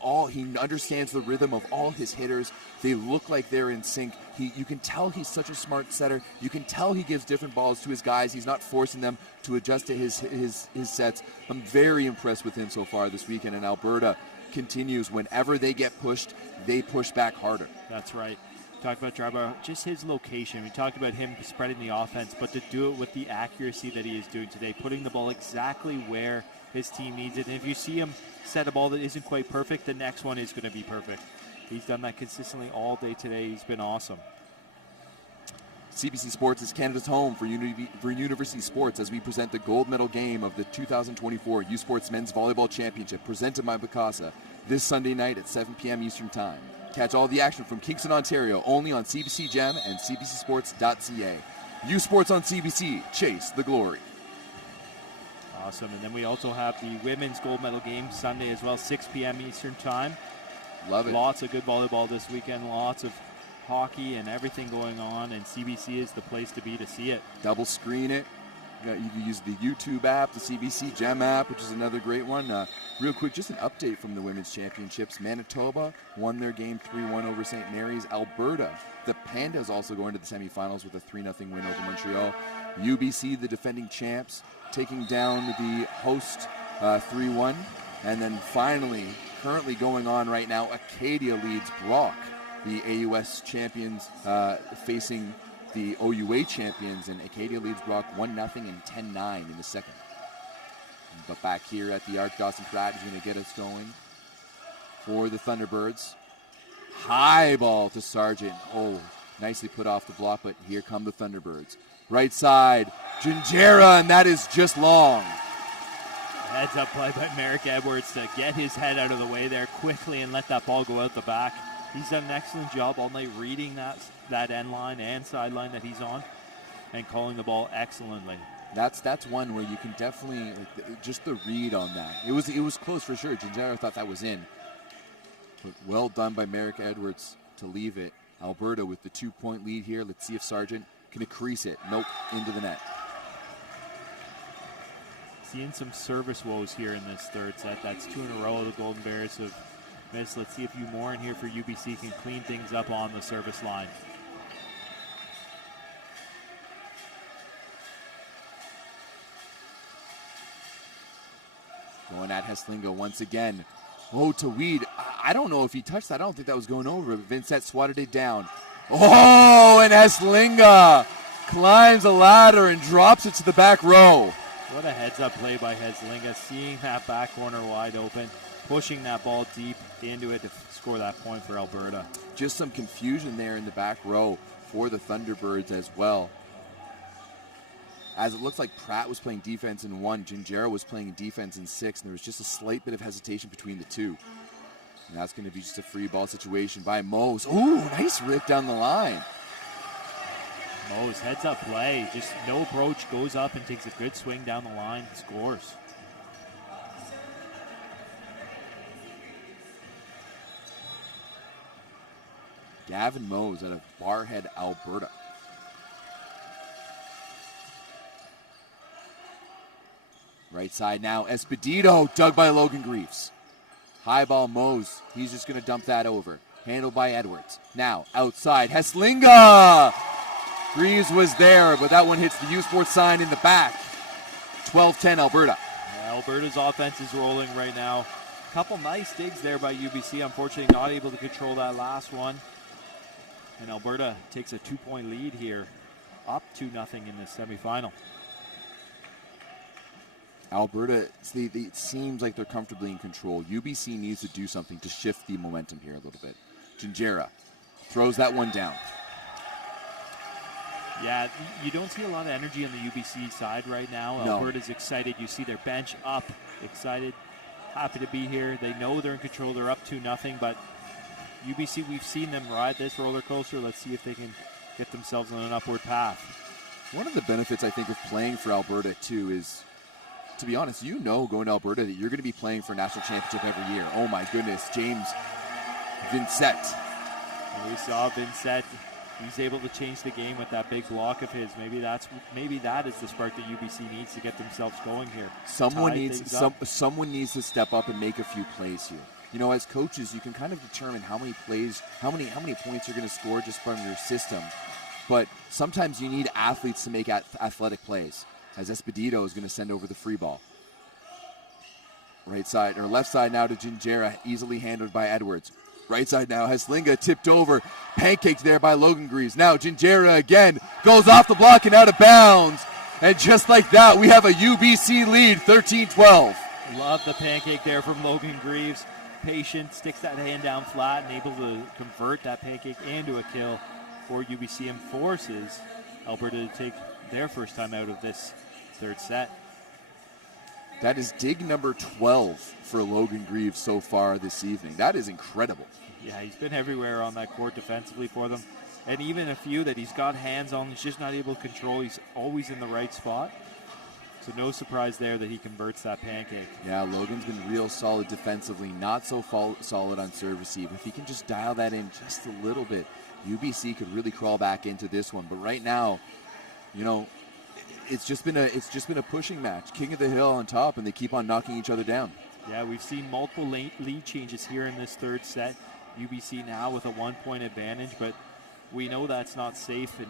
understands the rhythm of all his hitters. They look like they're in sync. You can tell he's such a smart setter. You can tell he gives different balls to his guys. He's not forcing them to adjust to his sets. I'm very impressed with him so far this weekend, and Alberta continues. Whenever they get pushed, they push back harder. That's right. Talked about Drybro, just his location. We talked about him spreading the offense, but to do it with the accuracy that he is doing today, putting the ball exactly where his team needs it. And if you see him set a ball that isn't quite perfect, the next one is going to be perfect. He's done that consistently all day today. He's been awesome. CBC Sports is Canada's home for university sports as we present the gold medal game of the 2024 U Sports Men's Volleyball Championship presented by Bacasa this Sunday night at 7 p.m. Eastern Time. Catch all the action from Kingston, Ontario, only on CBC Gem and cbcsports.ca. U Sports on CBC, chase the glory. Awesome. And then we also have the women's gold medal game Sunday as well, 6 p.m. Eastern Time. Love it. Lots of good volleyball this weekend, lots of hockey and everything going on, and CBC is the place to be to see it. Double screen it. You can use the YouTube app, the CBC Gem app, which is another great one. Real quick, just an update from the Women's Championships. Manitoba won their game 3-1 over St. Mary's. Alberta, the Pandas, also going to the semifinals with a 3-0 win over Montreal. UBC, the defending champs, taking down the host 3-1. And then finally, currently going on right now, Acadia leads Brock, the AUS champions, facing the OUA champions, and Acadia leads Brock 1-0 and 10-9 in the second. But back here at the Arc, Dawson Pratt is going to get us going for the Thunderbirds. High ball to Sargent. Oh, nicely put off the block, but here come the Thunderbirds. Right side, Gingera, and that is just long. Heads up play by Merrick Edwards to get his head out of the way there quickly and let that ball go out the back. He's done an excellent job all night reading that end line and sideline that he's on and calling the ball excellently. That's one where you can definitely, just the read on that. It was close for sure. Gingera thought that was in. But well done by Merrick Edwards to leave it. Alberta with the 2-point lead here. Let's see if Sargent can crease it. Nope, into the net. Seeing some service woes here in this third set. That's 2 in a row the Golden Bears have missed. Let's see if you more in here for UBC can clean things up on the service line. Going at Heslinga once again. Oh, to Weed. I don't know if he touched that. I don't think that was going over. But Vincent swatted it down. Oh, and Heslinga climbs a ladder and drops it to the back row. What a heads-up play by Heslinga, seeing that back corner wide open, pushing that ball deep into it to score that point for Alberta. Just some confusion there in the back row for the Thunderbirds as well. As it looks like Pratt was playing defense in 1, Gingera was playing defense in 6, and there was just a slight bit of hesitation between the two. And that's going to be just a free ball situation by Mose. Ooh, nice rip down the line. Mose, heads up play, just no approach, goes up and takes a good swing down the line, scores. Gavin Mose out of Barhead, Alberta. Right side now, Esposito, dug by Logan Greaves. High ball Mose, he's just going to dump that over. Handled by Edwards. Now, outside, Heslinga! Greaves was there, but that one hits the U Sports sign in the back. 12-10 Alberta. Yeah, Alberta's offense is rolling right now. A couple nice digs there by UBC. Unfortunately, not able to control that last one. And Alberta takes a 2-point lead here, up 2-0 in the semifinal. Alberta, it seems like they're comfortably in control. UBC needs to do something to shift the momentum here a little bit. Gingera throws that one down. Yeah, you don't see a lot of energy on the UBC side right now. No. Alberta's excited. You see their bench up, excited, happy to be here. They know they're in control. They're up 2-0, but UBC, we've seen them ride this roller coaster. Let's see if they can get themselves on an upward path. One of the benefits, I think, of playing for Alberta, too, is, to be honest, you know going to Alberta that you're going to be playing for a national championship every year. Oh, my goodness. James Vincent. And we saw Vincent. He's able to change the game with that big block of his. Maybe that is the spark that UBC needs to get themselves going here. Someone needs to step up and make a few plays here. You know, as coaches, you can kind of determine how many plays, how many points you're going to score just from your system. But sometimes you need athletes to make athletic plays. As Esposito is going to send over the free ball. Right side or left side now to Gingera, easily handled by Edwards. Right side now, Heslinga tipped over, pancaked there by Logan Greaves. Now Gingera again goes off the block and out of bounds. And just like that, we have a UBC lead, 13-12. Love the pancake there from Logan Greaves. Patient, sticks that hand down flat and able to convert that pancake into a kill for UBC and forces Alberta to take their first time out of this third set. That is dig number 12 for Logan Greaves so far this evening. That is incredible. Yeah, he's been everywhere on that court defensively for them. And even a few that he's got hands on, he's just not able to control. He's always in the right spot. So no surprise there that he converts that pancake. Yeah, Logan's been real solid defensively, not so solid on serve receive. If he can just dial that in just a little bit, UBC could really crawl back into this one. But right now, you know, it's just been a pushing match. King of the Hill on top, and they keep on knocking each other down. Yeah, we've seen multiple lead changes here in this third set. UBC now with a 1-point advantage, but we know that's not safe, and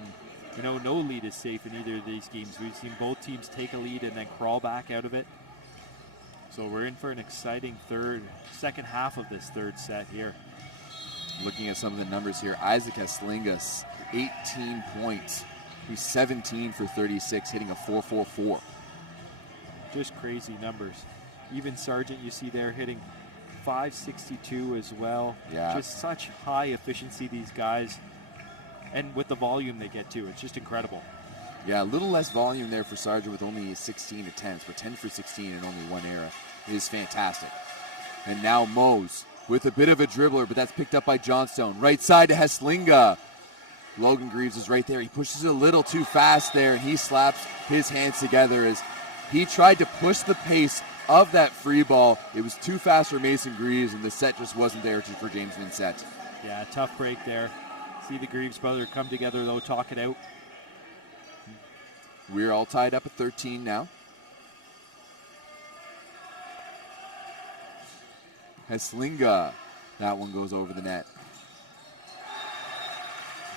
you know no lead is safe in either of these games. We've seen both teams take a lead and then crawl back out of it. So we're in for an exciting second half of this third set here. Looking at some of the numbers here, Isaac Heslinga, 18 points. He's 17 for 36, hitting a 4.44. Just crazy numbers. Even Sargent, you see there, hitting 5.62 as well. Yeah. Just such high efficiency, these guys. And with the volume they get to, it's just incredible. Yeah, a little less volume there for Sargent with only 16 attempts, but 10 for 16 and only one error is fantastic. And now Mose with a bit of a dribbler, but that's picked up by Johnstone. Right side to Heslinga. Logan Greaves is right there. He pushes it a little too fast there, and he slaps his hands together as he tried to push the pace of that free ball. It was too fast for Mason Greaves, and the set just wasn't there for James Vincent. Yeah, tough break there. See the Greaves brother come together, though, talk it out. We're all tied up at 13 now. Heslinga. That one goes over the net.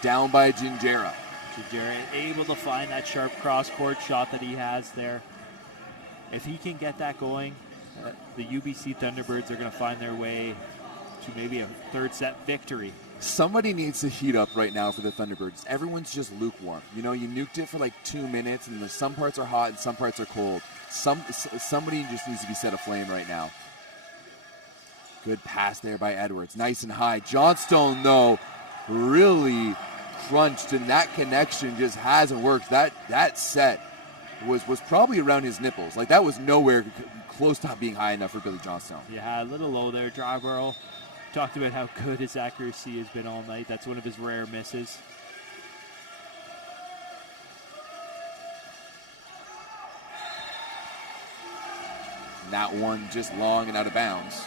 Down by Gingera. Gingera able to find that sharp cross-court shot that he has there. If he can get that going, the UBC Thunderbirds are going to find their way to maybe a third set victory. Somebody needs to heat up right now for the Thunderbirds. Everyone's just lukewarm. You know, you nuked it for like 2 minutes, and some parts are hot and some parts are cold. Somebody just needs to be set aflame right now. Good pass there by Edwards. Nice and high. Johnstone, though, really crunched, and that connection just hasn't worked. That set was probably around his nipples. Like, that was nowhere close to being high enough for Billy Johnstone. Yeah, a little low there. Dryborough talked about how good his accuracy has been all night. That's one of his rare misses. And that one just long and out of bounds.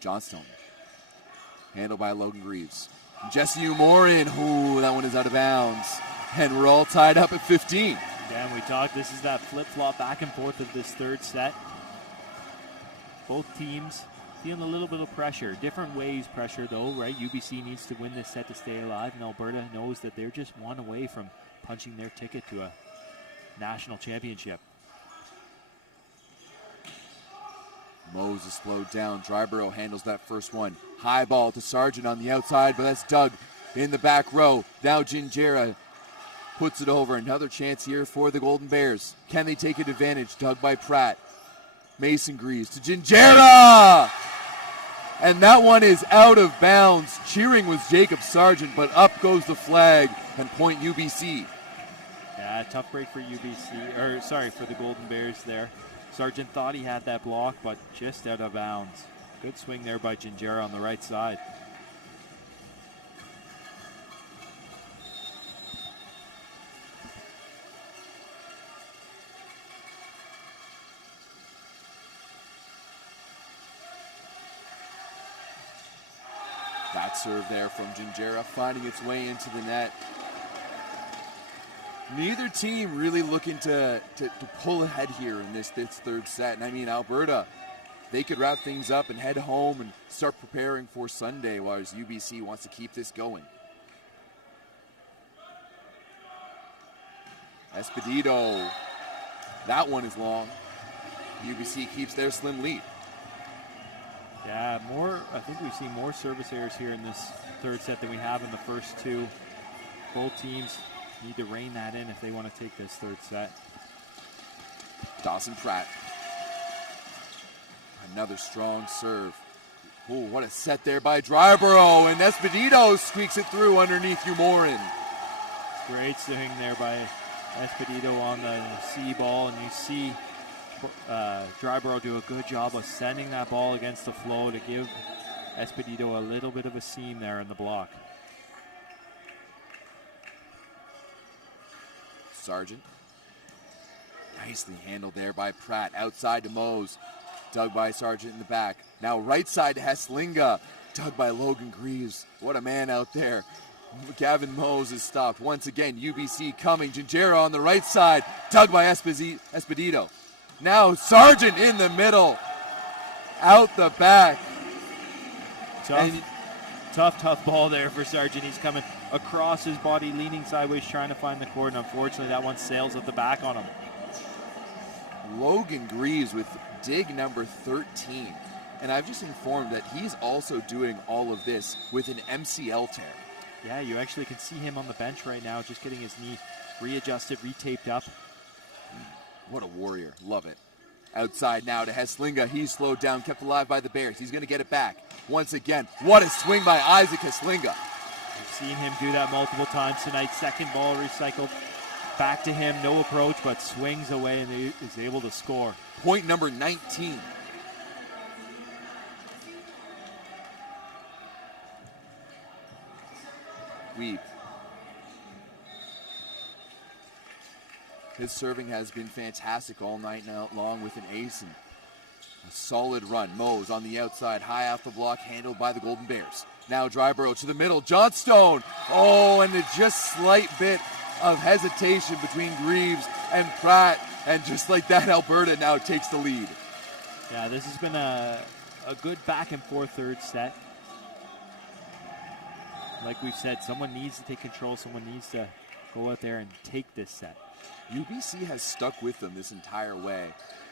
Johnstone. Handled by Logan Greaves. Jesse Umorin. Ooh, that one is out of bounds. And we're all tied up at 15. Yeah, and we talked, this is that flip-flop back and forth of this third set. Both teams feeling a little bit of pressure. Different ways pressure, though, right? UBC needs to win this set to stay alive, and Alberta knows that they're just one away from punching their ticket to a national championship. Moses slowed down. Dryborough handles that first one. High ball to Sargent on the outside, but that's Doug in the back row. Now Gingera puts it over. Another chance here for the Golden Bears. Can they take advantage? Dug by Pratt. Mason Greaves to Gingera! And that one is out of bounds. Cheering was Jacob Sargent, but up goes the flag and point UBC. Yeah, tough break for for the Golden Bears there. Sargent thought he had that block, but just out of bounds. Good swing there by Gingera on the right side. That serve there from Gingera finding its way into the net. Neither team really looking to pull ahead here in this third set. And I mean, Alberta, they could wrap things up and head home and start preparing for Sunday, whereas UBC wants to keep this going. Esposito. That one is long. UBC keeps their slim lead. Yeah, I think we've seen more service errors here in this third set than we have in the first two. Both teams need to rein that in if they want to take this third set. Dawson Pratt. Another strong serve. Oh, what a set there by Dryborough, and Esposito squeaks it through underneath Umorin. Great swing there by Esposito on the C ball, and you see Dryborough do a good job of sending that ball against the flow to give Esposito a little bit of a seam there in the block. Sargent. Nicely handled there by Pratt. Outside to Mose. Dug by Sargent in the back. Now right side to Heslinga. Dug by Logan Greaves. What a man out there. Gavin Mose is stopped. Once again, UBC coming. Gingera on the right side. Dug by Esposito. Now Sargent in the middle. Out the back. Tough ball there for Sargent. He's coming across his body, leaning sideways, trying to find the court, and unfortunately that one sails at the back on him. Logan Greaves with dig number 13. And I've just informed that he's also doing all of this with an MCL tear. Yeah, you actually can see him on the bench right now, just getting his knee readjusted, retaped up. What a warrior. Love it. Outside now to Heslinga. He's slowed down, kept alive by the Bears. He's going to get it back. Once again, what a swing by Isaac Heslinga. We've seen him do that multiple times tonight. Second ball recycled back to him. No approach, but swings away and is able to score. Point number 19. Weeb. His serving has been fantastic all night long with an ace and a solid run. Mose on the outside, high off the block, handled by the Golden Bears. Now Dryborough to the middle, Johnstone. Oh, and just slight bit of hesitation between Greaves and Pratt. And just like that, Alberta now takes the lead. Yeah, this has been a good back and forth third set. Like we've said, someone needs to take control. Someone needs to go out there and take this set. UBC has stuck with them this entire way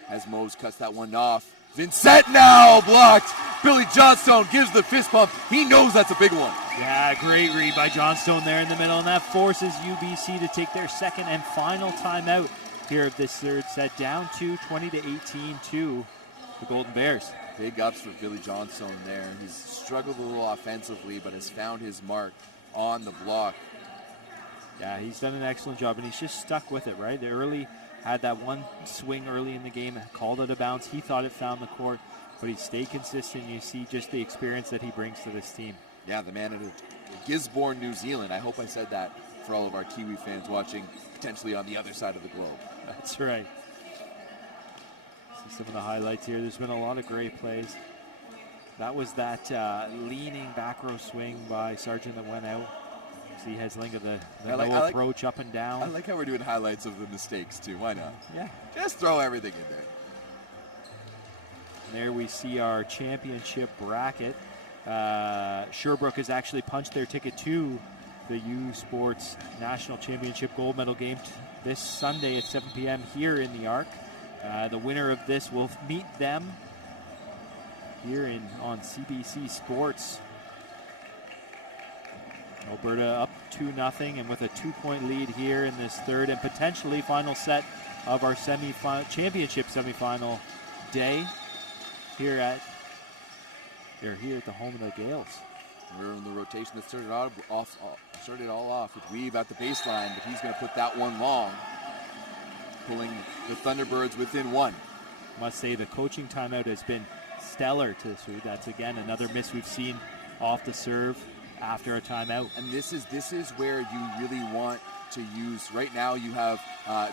as Mose cuts that one off. Vincent now blocked. Billy Johnstone gives the fist pump. He knows that's a big one. Yeah, great read by Johnstone there in the middle, and that forces UBC to take their second and final timeout here of this third set, down to 20-18 to the Golden Bears. Big ups for Billy Johnstone there. He's struggled a little offensively, but has found his mark on the block. Yeah, he's done an excellent job, and he's just stuck with it, right? They early had that one swing early in the game, called it a bounce. He thought it found the court, but he stayed consistent. You see just the experience that he brings to this team. Yeah, the man out of Gisborne, New Zealand. I hope I said that for all of our Kiwi fans watching, potentially on the other side of the globe. That's right. See some of the highlights here. There's been a lot of great plays. That was that leaning back row swing by Sargent that went out. See Heslinga, the approach up and down. I like how we're doing highlights of the mistakes too. Why not? Yeah. Just throw everything in there. There we see our championship bracket. Sherbrooke has actually punched their ticket to the U Sports National Championship gold medal game this Sunday at 7 p.m. here in the Arc. The winner of this will meet them here on CBC Sports. Alberta up 2-0 and with a 2-point lead here in this third and potentially final set of our championship semifinal day here at the home of the Gales. We're in the rotation that started it all off with Weeb at the baseline, but he's going to put that one long, pulling the Thunderbirds within one. Must say the coaching timeout has been stellar to this week. That's again another miss we've seen off the serve after a timeout. And this is where you really want to use. Right now you have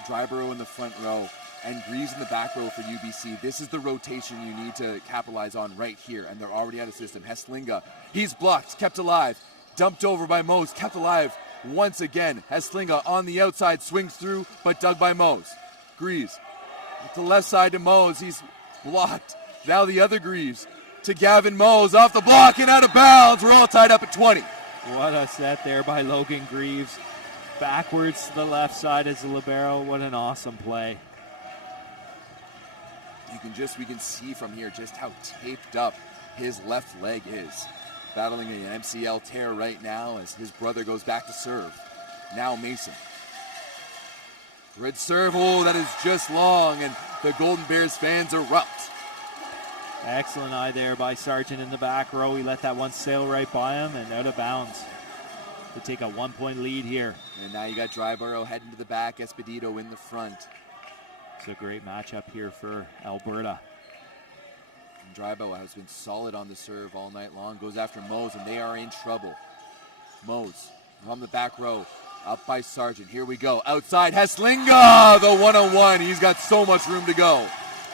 Dryborough in the front row and Greaves in the back row for UBC. This is the rotation you need to capitalize on right here, and they're already out of system. Heslinga, he's blocked, kept alive, dumped over by Mose, kept alive once again. Heslinga on the outside, swings through, but dug by Mose. Greaves to the left side to Mose, he's blocked. Now the other Greaves to Gavin Mose, off the block and out of bounds. We're all tied up at 20. What a set there by Logan Greaves. Backwards to the left side as a libero. What an awesome play. We can see from here just how taped up his left leg is. Battling an MCL tear right now as his brother goes back to serve. Now Mason. Red serve, oh, that is just long, and the Golden Bears fans erupt. Excellent eye there by Sargent in the back row. He let that one sail right by him and out of bounds to take a 1-point lead here. And now you got Dryborough heading to the back, Espedito in the front. It's a great matchup here for Alberta. And Dryborough has been solid on the serve all night long. Goes after Mose, and they are in trouble. Mose on the back row, up by Sargent. Here we go. Outside, Heslinga, the one-on-one. He's got so much room to go.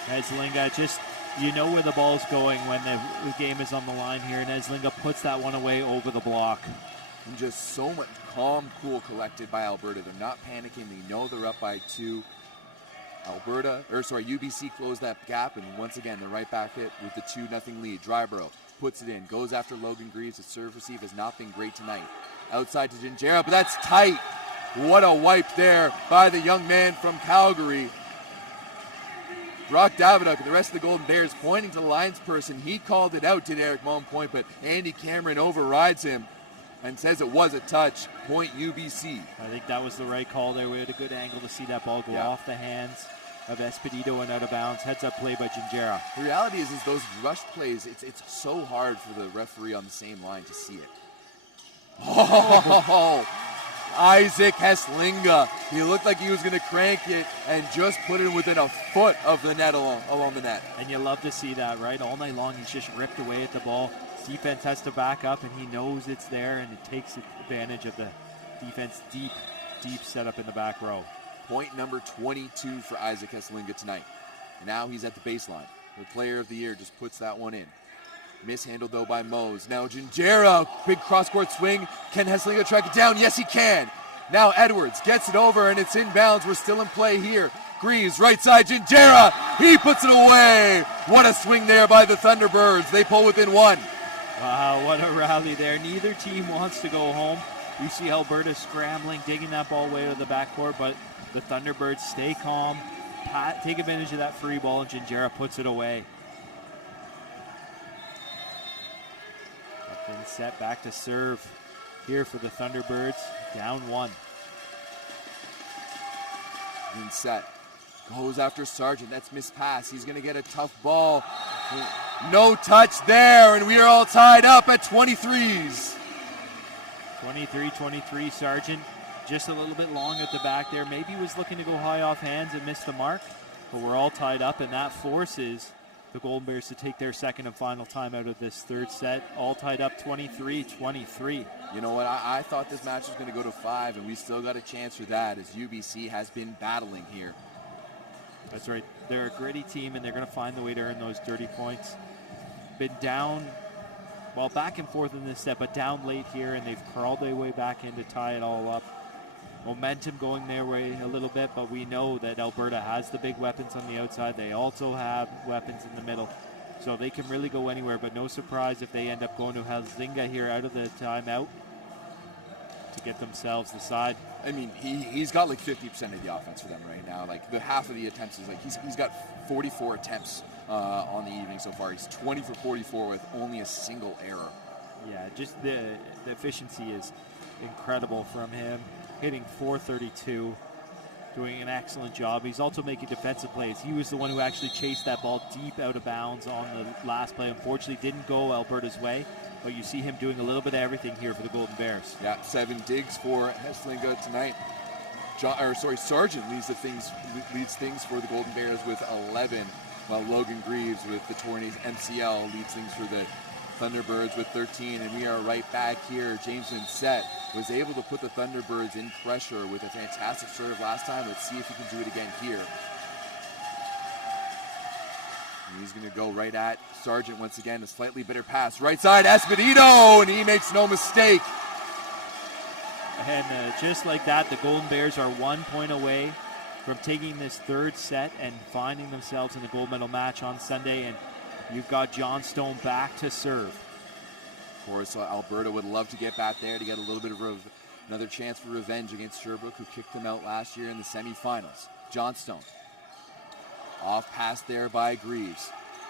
Heslinga, just, you know where the ball's going when the game is on the line here, and Heslinga puts that one away over the block. And just so much calm, cool, collected by Alberta. They're not panicking. They know they're up by 2. UBC closed that gap, and once again, they're right back with the 2-0 lead. Dryborough puts it in, goes after Logan Greaves. The serve receive has not been great tonight. Outside to Gingera, but that's tight. What a wipe there by the young man from Calgary. Brock Davidoff and the rest of the Golden Bears pointing to the linesperson. He called it out, did Eric Moen but Andy Cameron overrides him and says it was a touch. Point UBC. I think that was the right call there. We had a good angle to see that ball go off the hands of Espedito and out of bounds. Heads up play by Gingera. The reality is those rush plays, it's so hard for the referee on the same line to see it. Oh, Isaac Heslinga. He looked like he was going to crank it and just put it within a foot of the net along the net. And you love to see that, right? All night long, he's just ripped away at the ball. Defense has to back up, and he knows it's there, and it takes advantage of the defense deep setup in the back row. Point number 22 for Isaac Heslinga tonight. And now he's at the baseline. The player of the year just puts that one in. Mishandled, though, by Mose. Now Gingerra, big cross-court swing. Can Heslinga track it down? Yes, he can. Now Edwards gets it over, and it's inbounds. We're still in play here. Greaves, right side, Gingerra. He puts it away. What a swing there by the Thunderbirds. They pull within one. Wow, what a rally there. Neither team wants to go home. You see Alberta scrambling, digging that ball away to the backcourt, but the Thunderbirds stay calm, take advantage of that free ball, and Gingerra puts it away. Then set back to serve here for the Thunderbirds, down one. Then set. Goes after Sargent. That's missed pass. He's going to get a tough ball. No touch there, and we are all tied up at 23s. 23-23, Sargent just a little bit long at the back there. Maybe he was looking to go high off hands and missed the mark, but we're all tied up, and that forces the Golden Bears to take their second and final time out of this third set. All tied up 23-23. You know what? I thought this match was going to go to 5, and we still got a chance for that as UBC has been battling here. That's right. They're a gritty team, and they're going to find the way to earn those dirty points. Been down, well, back and forth in this set, but down late here, and they've crawled their way back in to tie it all up. Momentum going their way a little bit, but we know that Alberta has the big weapons on the outside. They also have weapons in the middle, so they can really go anywhere, but no surprise if they end up going to Heslinga here out of the timeout to get themselves the side. I mean, he's got like 50% of the offense for them right now. Like the half of the attempts is like he's got 44 attempts on the evening so far. He's 20 for 44 with only a single error. Yeah, just the efficiency is incredible from him. Hitting .432, doing an excellent job. He's also making defensive plays. He was the one who actually chased that ball deep out of bounds on the last play. Unfortunately, didn't go Alberta's way, but you see him doing a little bit of everything here for the Golden Bears. Yeah, 7 digs for Heslinga tonight. Sargent leads things for the Golden Bears with 11, while Logan Greaves with the torn MCL leads things for the Thunderbirds with 13, and we are right back here. Jameson Set was able to put the Thunderbirds in pressure with a fantastic serve last time. Let's see if he can do it again here. And he's going to go right at Sargent once again. A slightly better pass. Right side, Esposito, and he makes no mistake. And just like that, the Golden Bears are 1 point away from taking this third set and finding themselves in the gold medal match on Sunday. And you've got Johnstone back to serve. Of course, Alberta would love to get back there to get a little bit of another chance for revenge against Sherbrooke, who kicked them out last year in the semifinals. Johnstone. Off pass there by Greaves.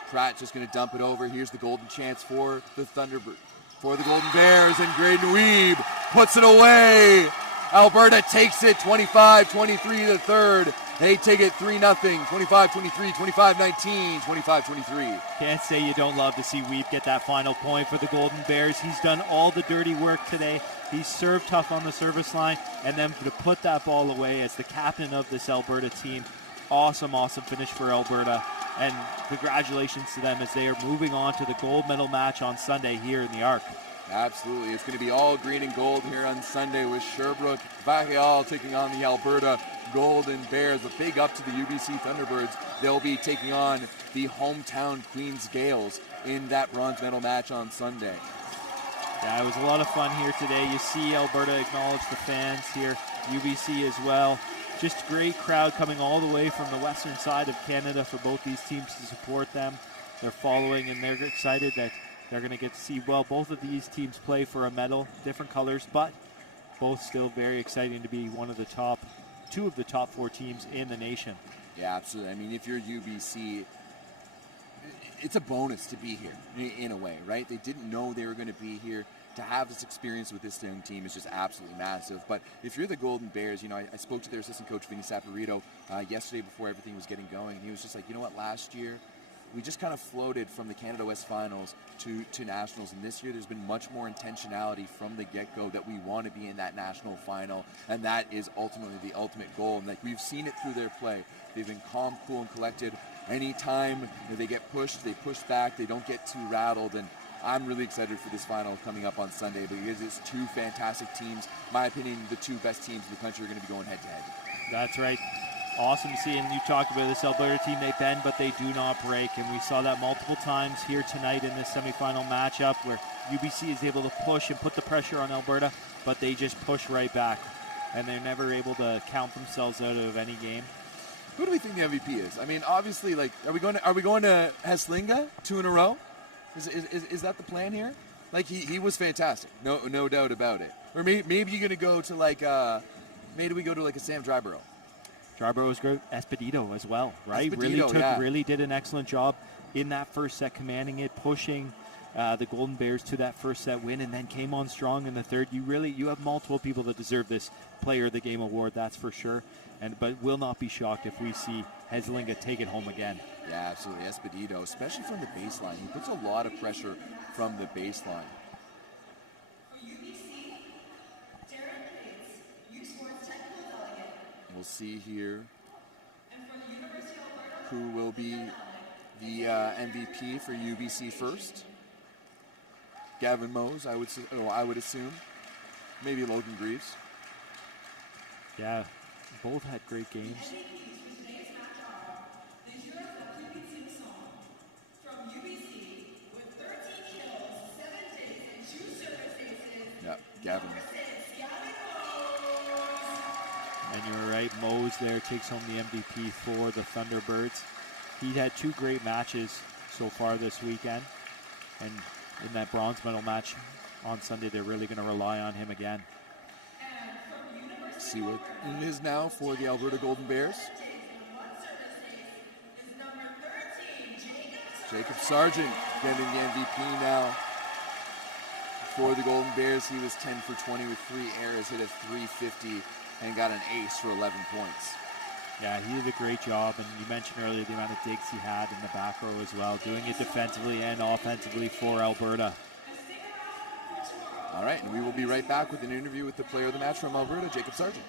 Pratt just going to dump it over. Here's the golden chance for the Thunderbird. For the Golden Bears, and Graydon Weeb puts it away. Alberta takes it 25-23 the third. They take it 3-0, 25-23, 25-19, 25-23. Can't say you don't love to see Weeb get that final point for the Golden Bears. He's done all the dirty work today. He's served tough on the service line, and then to put that ball away as the captain of this Alberta team. Awesome finish for Alberta, and congratulations to them as they are moving on to the gold medal match on Sunday here in the Arc. Absolutely. It's going to be all green and gold here on Sunday with Sherbrooke Vacheal taking on the Alberta Golden Bears. A big up to the UBC Thunderbirds. They'll be taking on the hometown Queens Gales in that bronze medal match on Sunday. Yeah, it was a lot of fun here today. You see Alberta acknowledge the fans here, UBC as well. Just a great crowd coming all the way from the western side of Canada for both these teams to support them. They're following, and they're excited that they're going to get to see, well, both of these teams play for a medal, different colors, but both still very exciting to be two of the top 4 teams in the nation. Yeah, absolutely. I mean, if you're UBC, it's a bonus to be here in a way, right? They didn't know they were going to be here. To have this experience with this young team is just absolutely massive. But if you're the Golden Bears, you know, I spoke to their assistant coach, Vinny Saporito, yesterday before everything was getting going. And he was just like, you know what, last year, we just kind of floated from the Canada West Finals to Nationals, and this year there's been much more intentionality from the get-go that we want to be in that national final, and that is ultimately the ultimate goal. And like we've seen it through their play, they've been calm, cool, and collected. Anytime they get pushed, they push back, they don't get too rattled, and I'm really excited for this final coming up on Sunday because it's two fantastic teams. In my opinion, the two best teams in the country are going to be going head-to-head. That's right. Awesome to see, and you talked about this Alberta team, they bend, but they do not break, and we saw that multiple times here tonight in this semifinal matchup where UBC is able to push and put the pressure on Alberta, but they just push right back, and they're never able to count themselves out of any game. Who do we think the MVP is? I mean, obviously, like, are we going to Heslinga 2 in a row? Is that the plan here? Like, he was fantastic, no doubt about it. Or maybe you're going to go to like maybe we go to like a Sam Dryborough. Dryborough was great. Esposito as well, right? Esposito, really did an excellent job in that first set, commanding it, pushing the Golden Bears to that first set win, and then came on strong in the third. You have multiple people that deserve this Player of the Game award, that's for sure. But will not be shocked if we see Heslinga take it home again. Yeah, absolutely. Esposito, especially from the baseline. He puts a lot of pressure from the baseline. We'll see here who will be the MVP for UBC first. Gavin Mose, I would assume. Maybe Logan Greaves. Yeah, both had great games. Yeah, Gavin. And you're right, Mose there takes home the MVP for the Thunderbirds. He had two great matches so far this weekend. And in that bronze medal match on Sunday, they're really going to rely on him again. See what it is now for the Alberta Golden Bears. Jacob Sargent getting the MVP now. For the Golden Bears, he was 10 for 20 with 3 errors, hit a .350, and got an ace for 11 points. Yeah, he did a great job, and you mentioned earlier the amount of digs he had in the back row as well, doing it defensively and offensively for Alberta. All right, and we will be right back with an interview with the player of the match from Alberta, Jacob Sargent.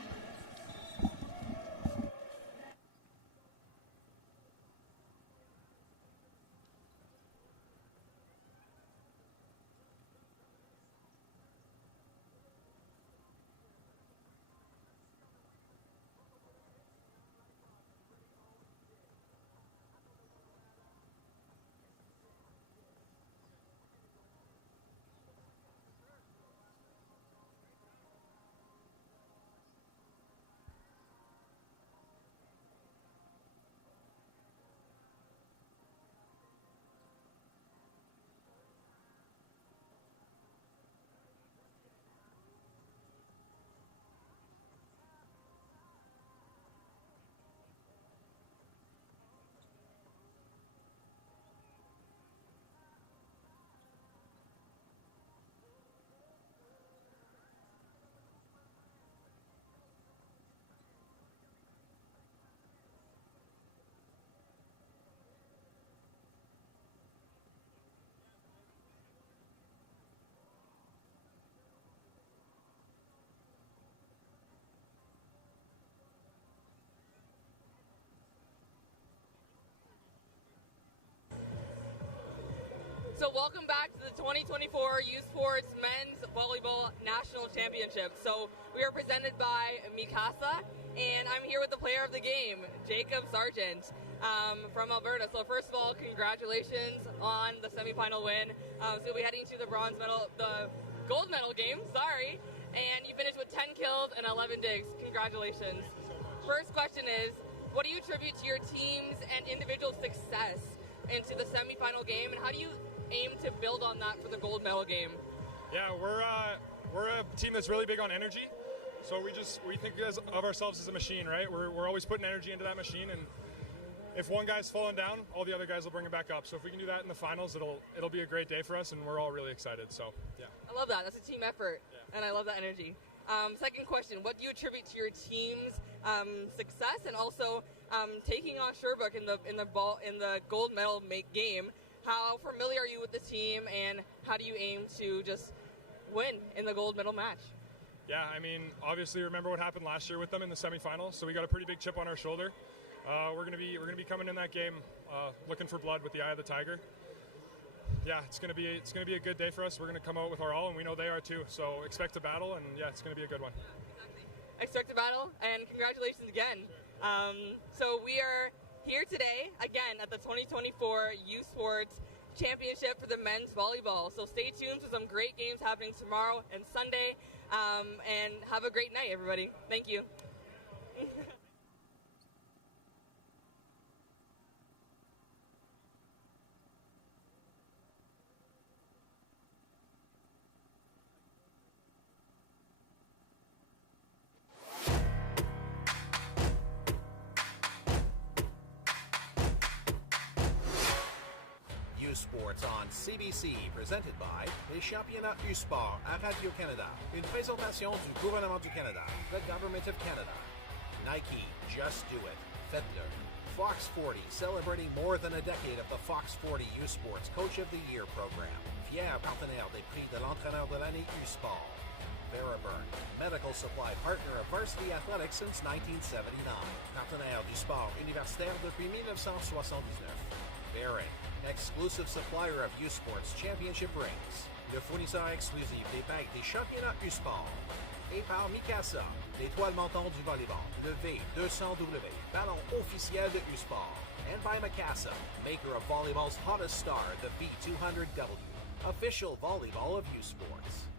So welcome back to the 2024 U Sports Men's Volleyball National Championship. So we are presented by Mikasa, and I'm here with the player of the game, Jacob Sargent from Alberta. So first of all, congratulations on the semifinal win. So you'll be heading to the gold medal game, and you finished with 10 kills and 11 digs. Congratulations. First question is, what do you attribute to your team's and individual success into the semifinal game, and how do you aim to build on that for the gold medal game? Yeah, we're a team that's really big on energy. So we think of ourselves as a machine, right? We're always putting energy into that machine, and if one guy's falling down, all the other guys will bring it back up. So if we can do that in the finals, it'll be a great day for us, and we're all really excited. So yeah, I love that. That's a team effort, and I love that energy. Second question: what do you attribute to your team's success, and also taking on Sherbrooke in the gold medal game. How familiar are you with the team, and how do you aim to just win in the gold medal match? Yeah, I mean, obviously remember what happened last year with them in the semifinal, so we got a pretty big chip on our shoulder. We're gonna be coming in that game looking for blood with the eye of the tiger. Yeah, it's gonna be a good day for us. We're gonna come out with our all, and we know they are too. So expect a battle, and yeah, it's gonna be a good one. Expect a battle, and congratulations again. So we are here today again at the 2024 U Sports Championship for the men's volleyball. So stay tuned for some great games happening tomorrow and Sunday. And have a great night, everybody. Thank you. Sports on CBC, presented by les championnats U-Sport à Radio-Canada. Une présentation du gouvernement du Canada, the Government of Canada. Nike, just do it. Fedler. Fox 40, celebrating more than a decade of the Fox 40 U-Sports Coach of the Year program. Fier partenaire des prix de l'entraîneur de l'année U-Sport. Veriburn, medical supply partner of Varsity Athletics since 1979. Partenaire du sport universitaire depuis 1979. Bering, exclusive supplier of U-Sports Championship rings. Le fournisseur exclusif des bagues des championnats U-Sport. Et par Mikasa, l'étoile montante du volleyball, le V200W, ballon officiel de U-Sport. And by Mikasa, maker of volleyball's hottest star, the V200W, official volleyball of U-Sports.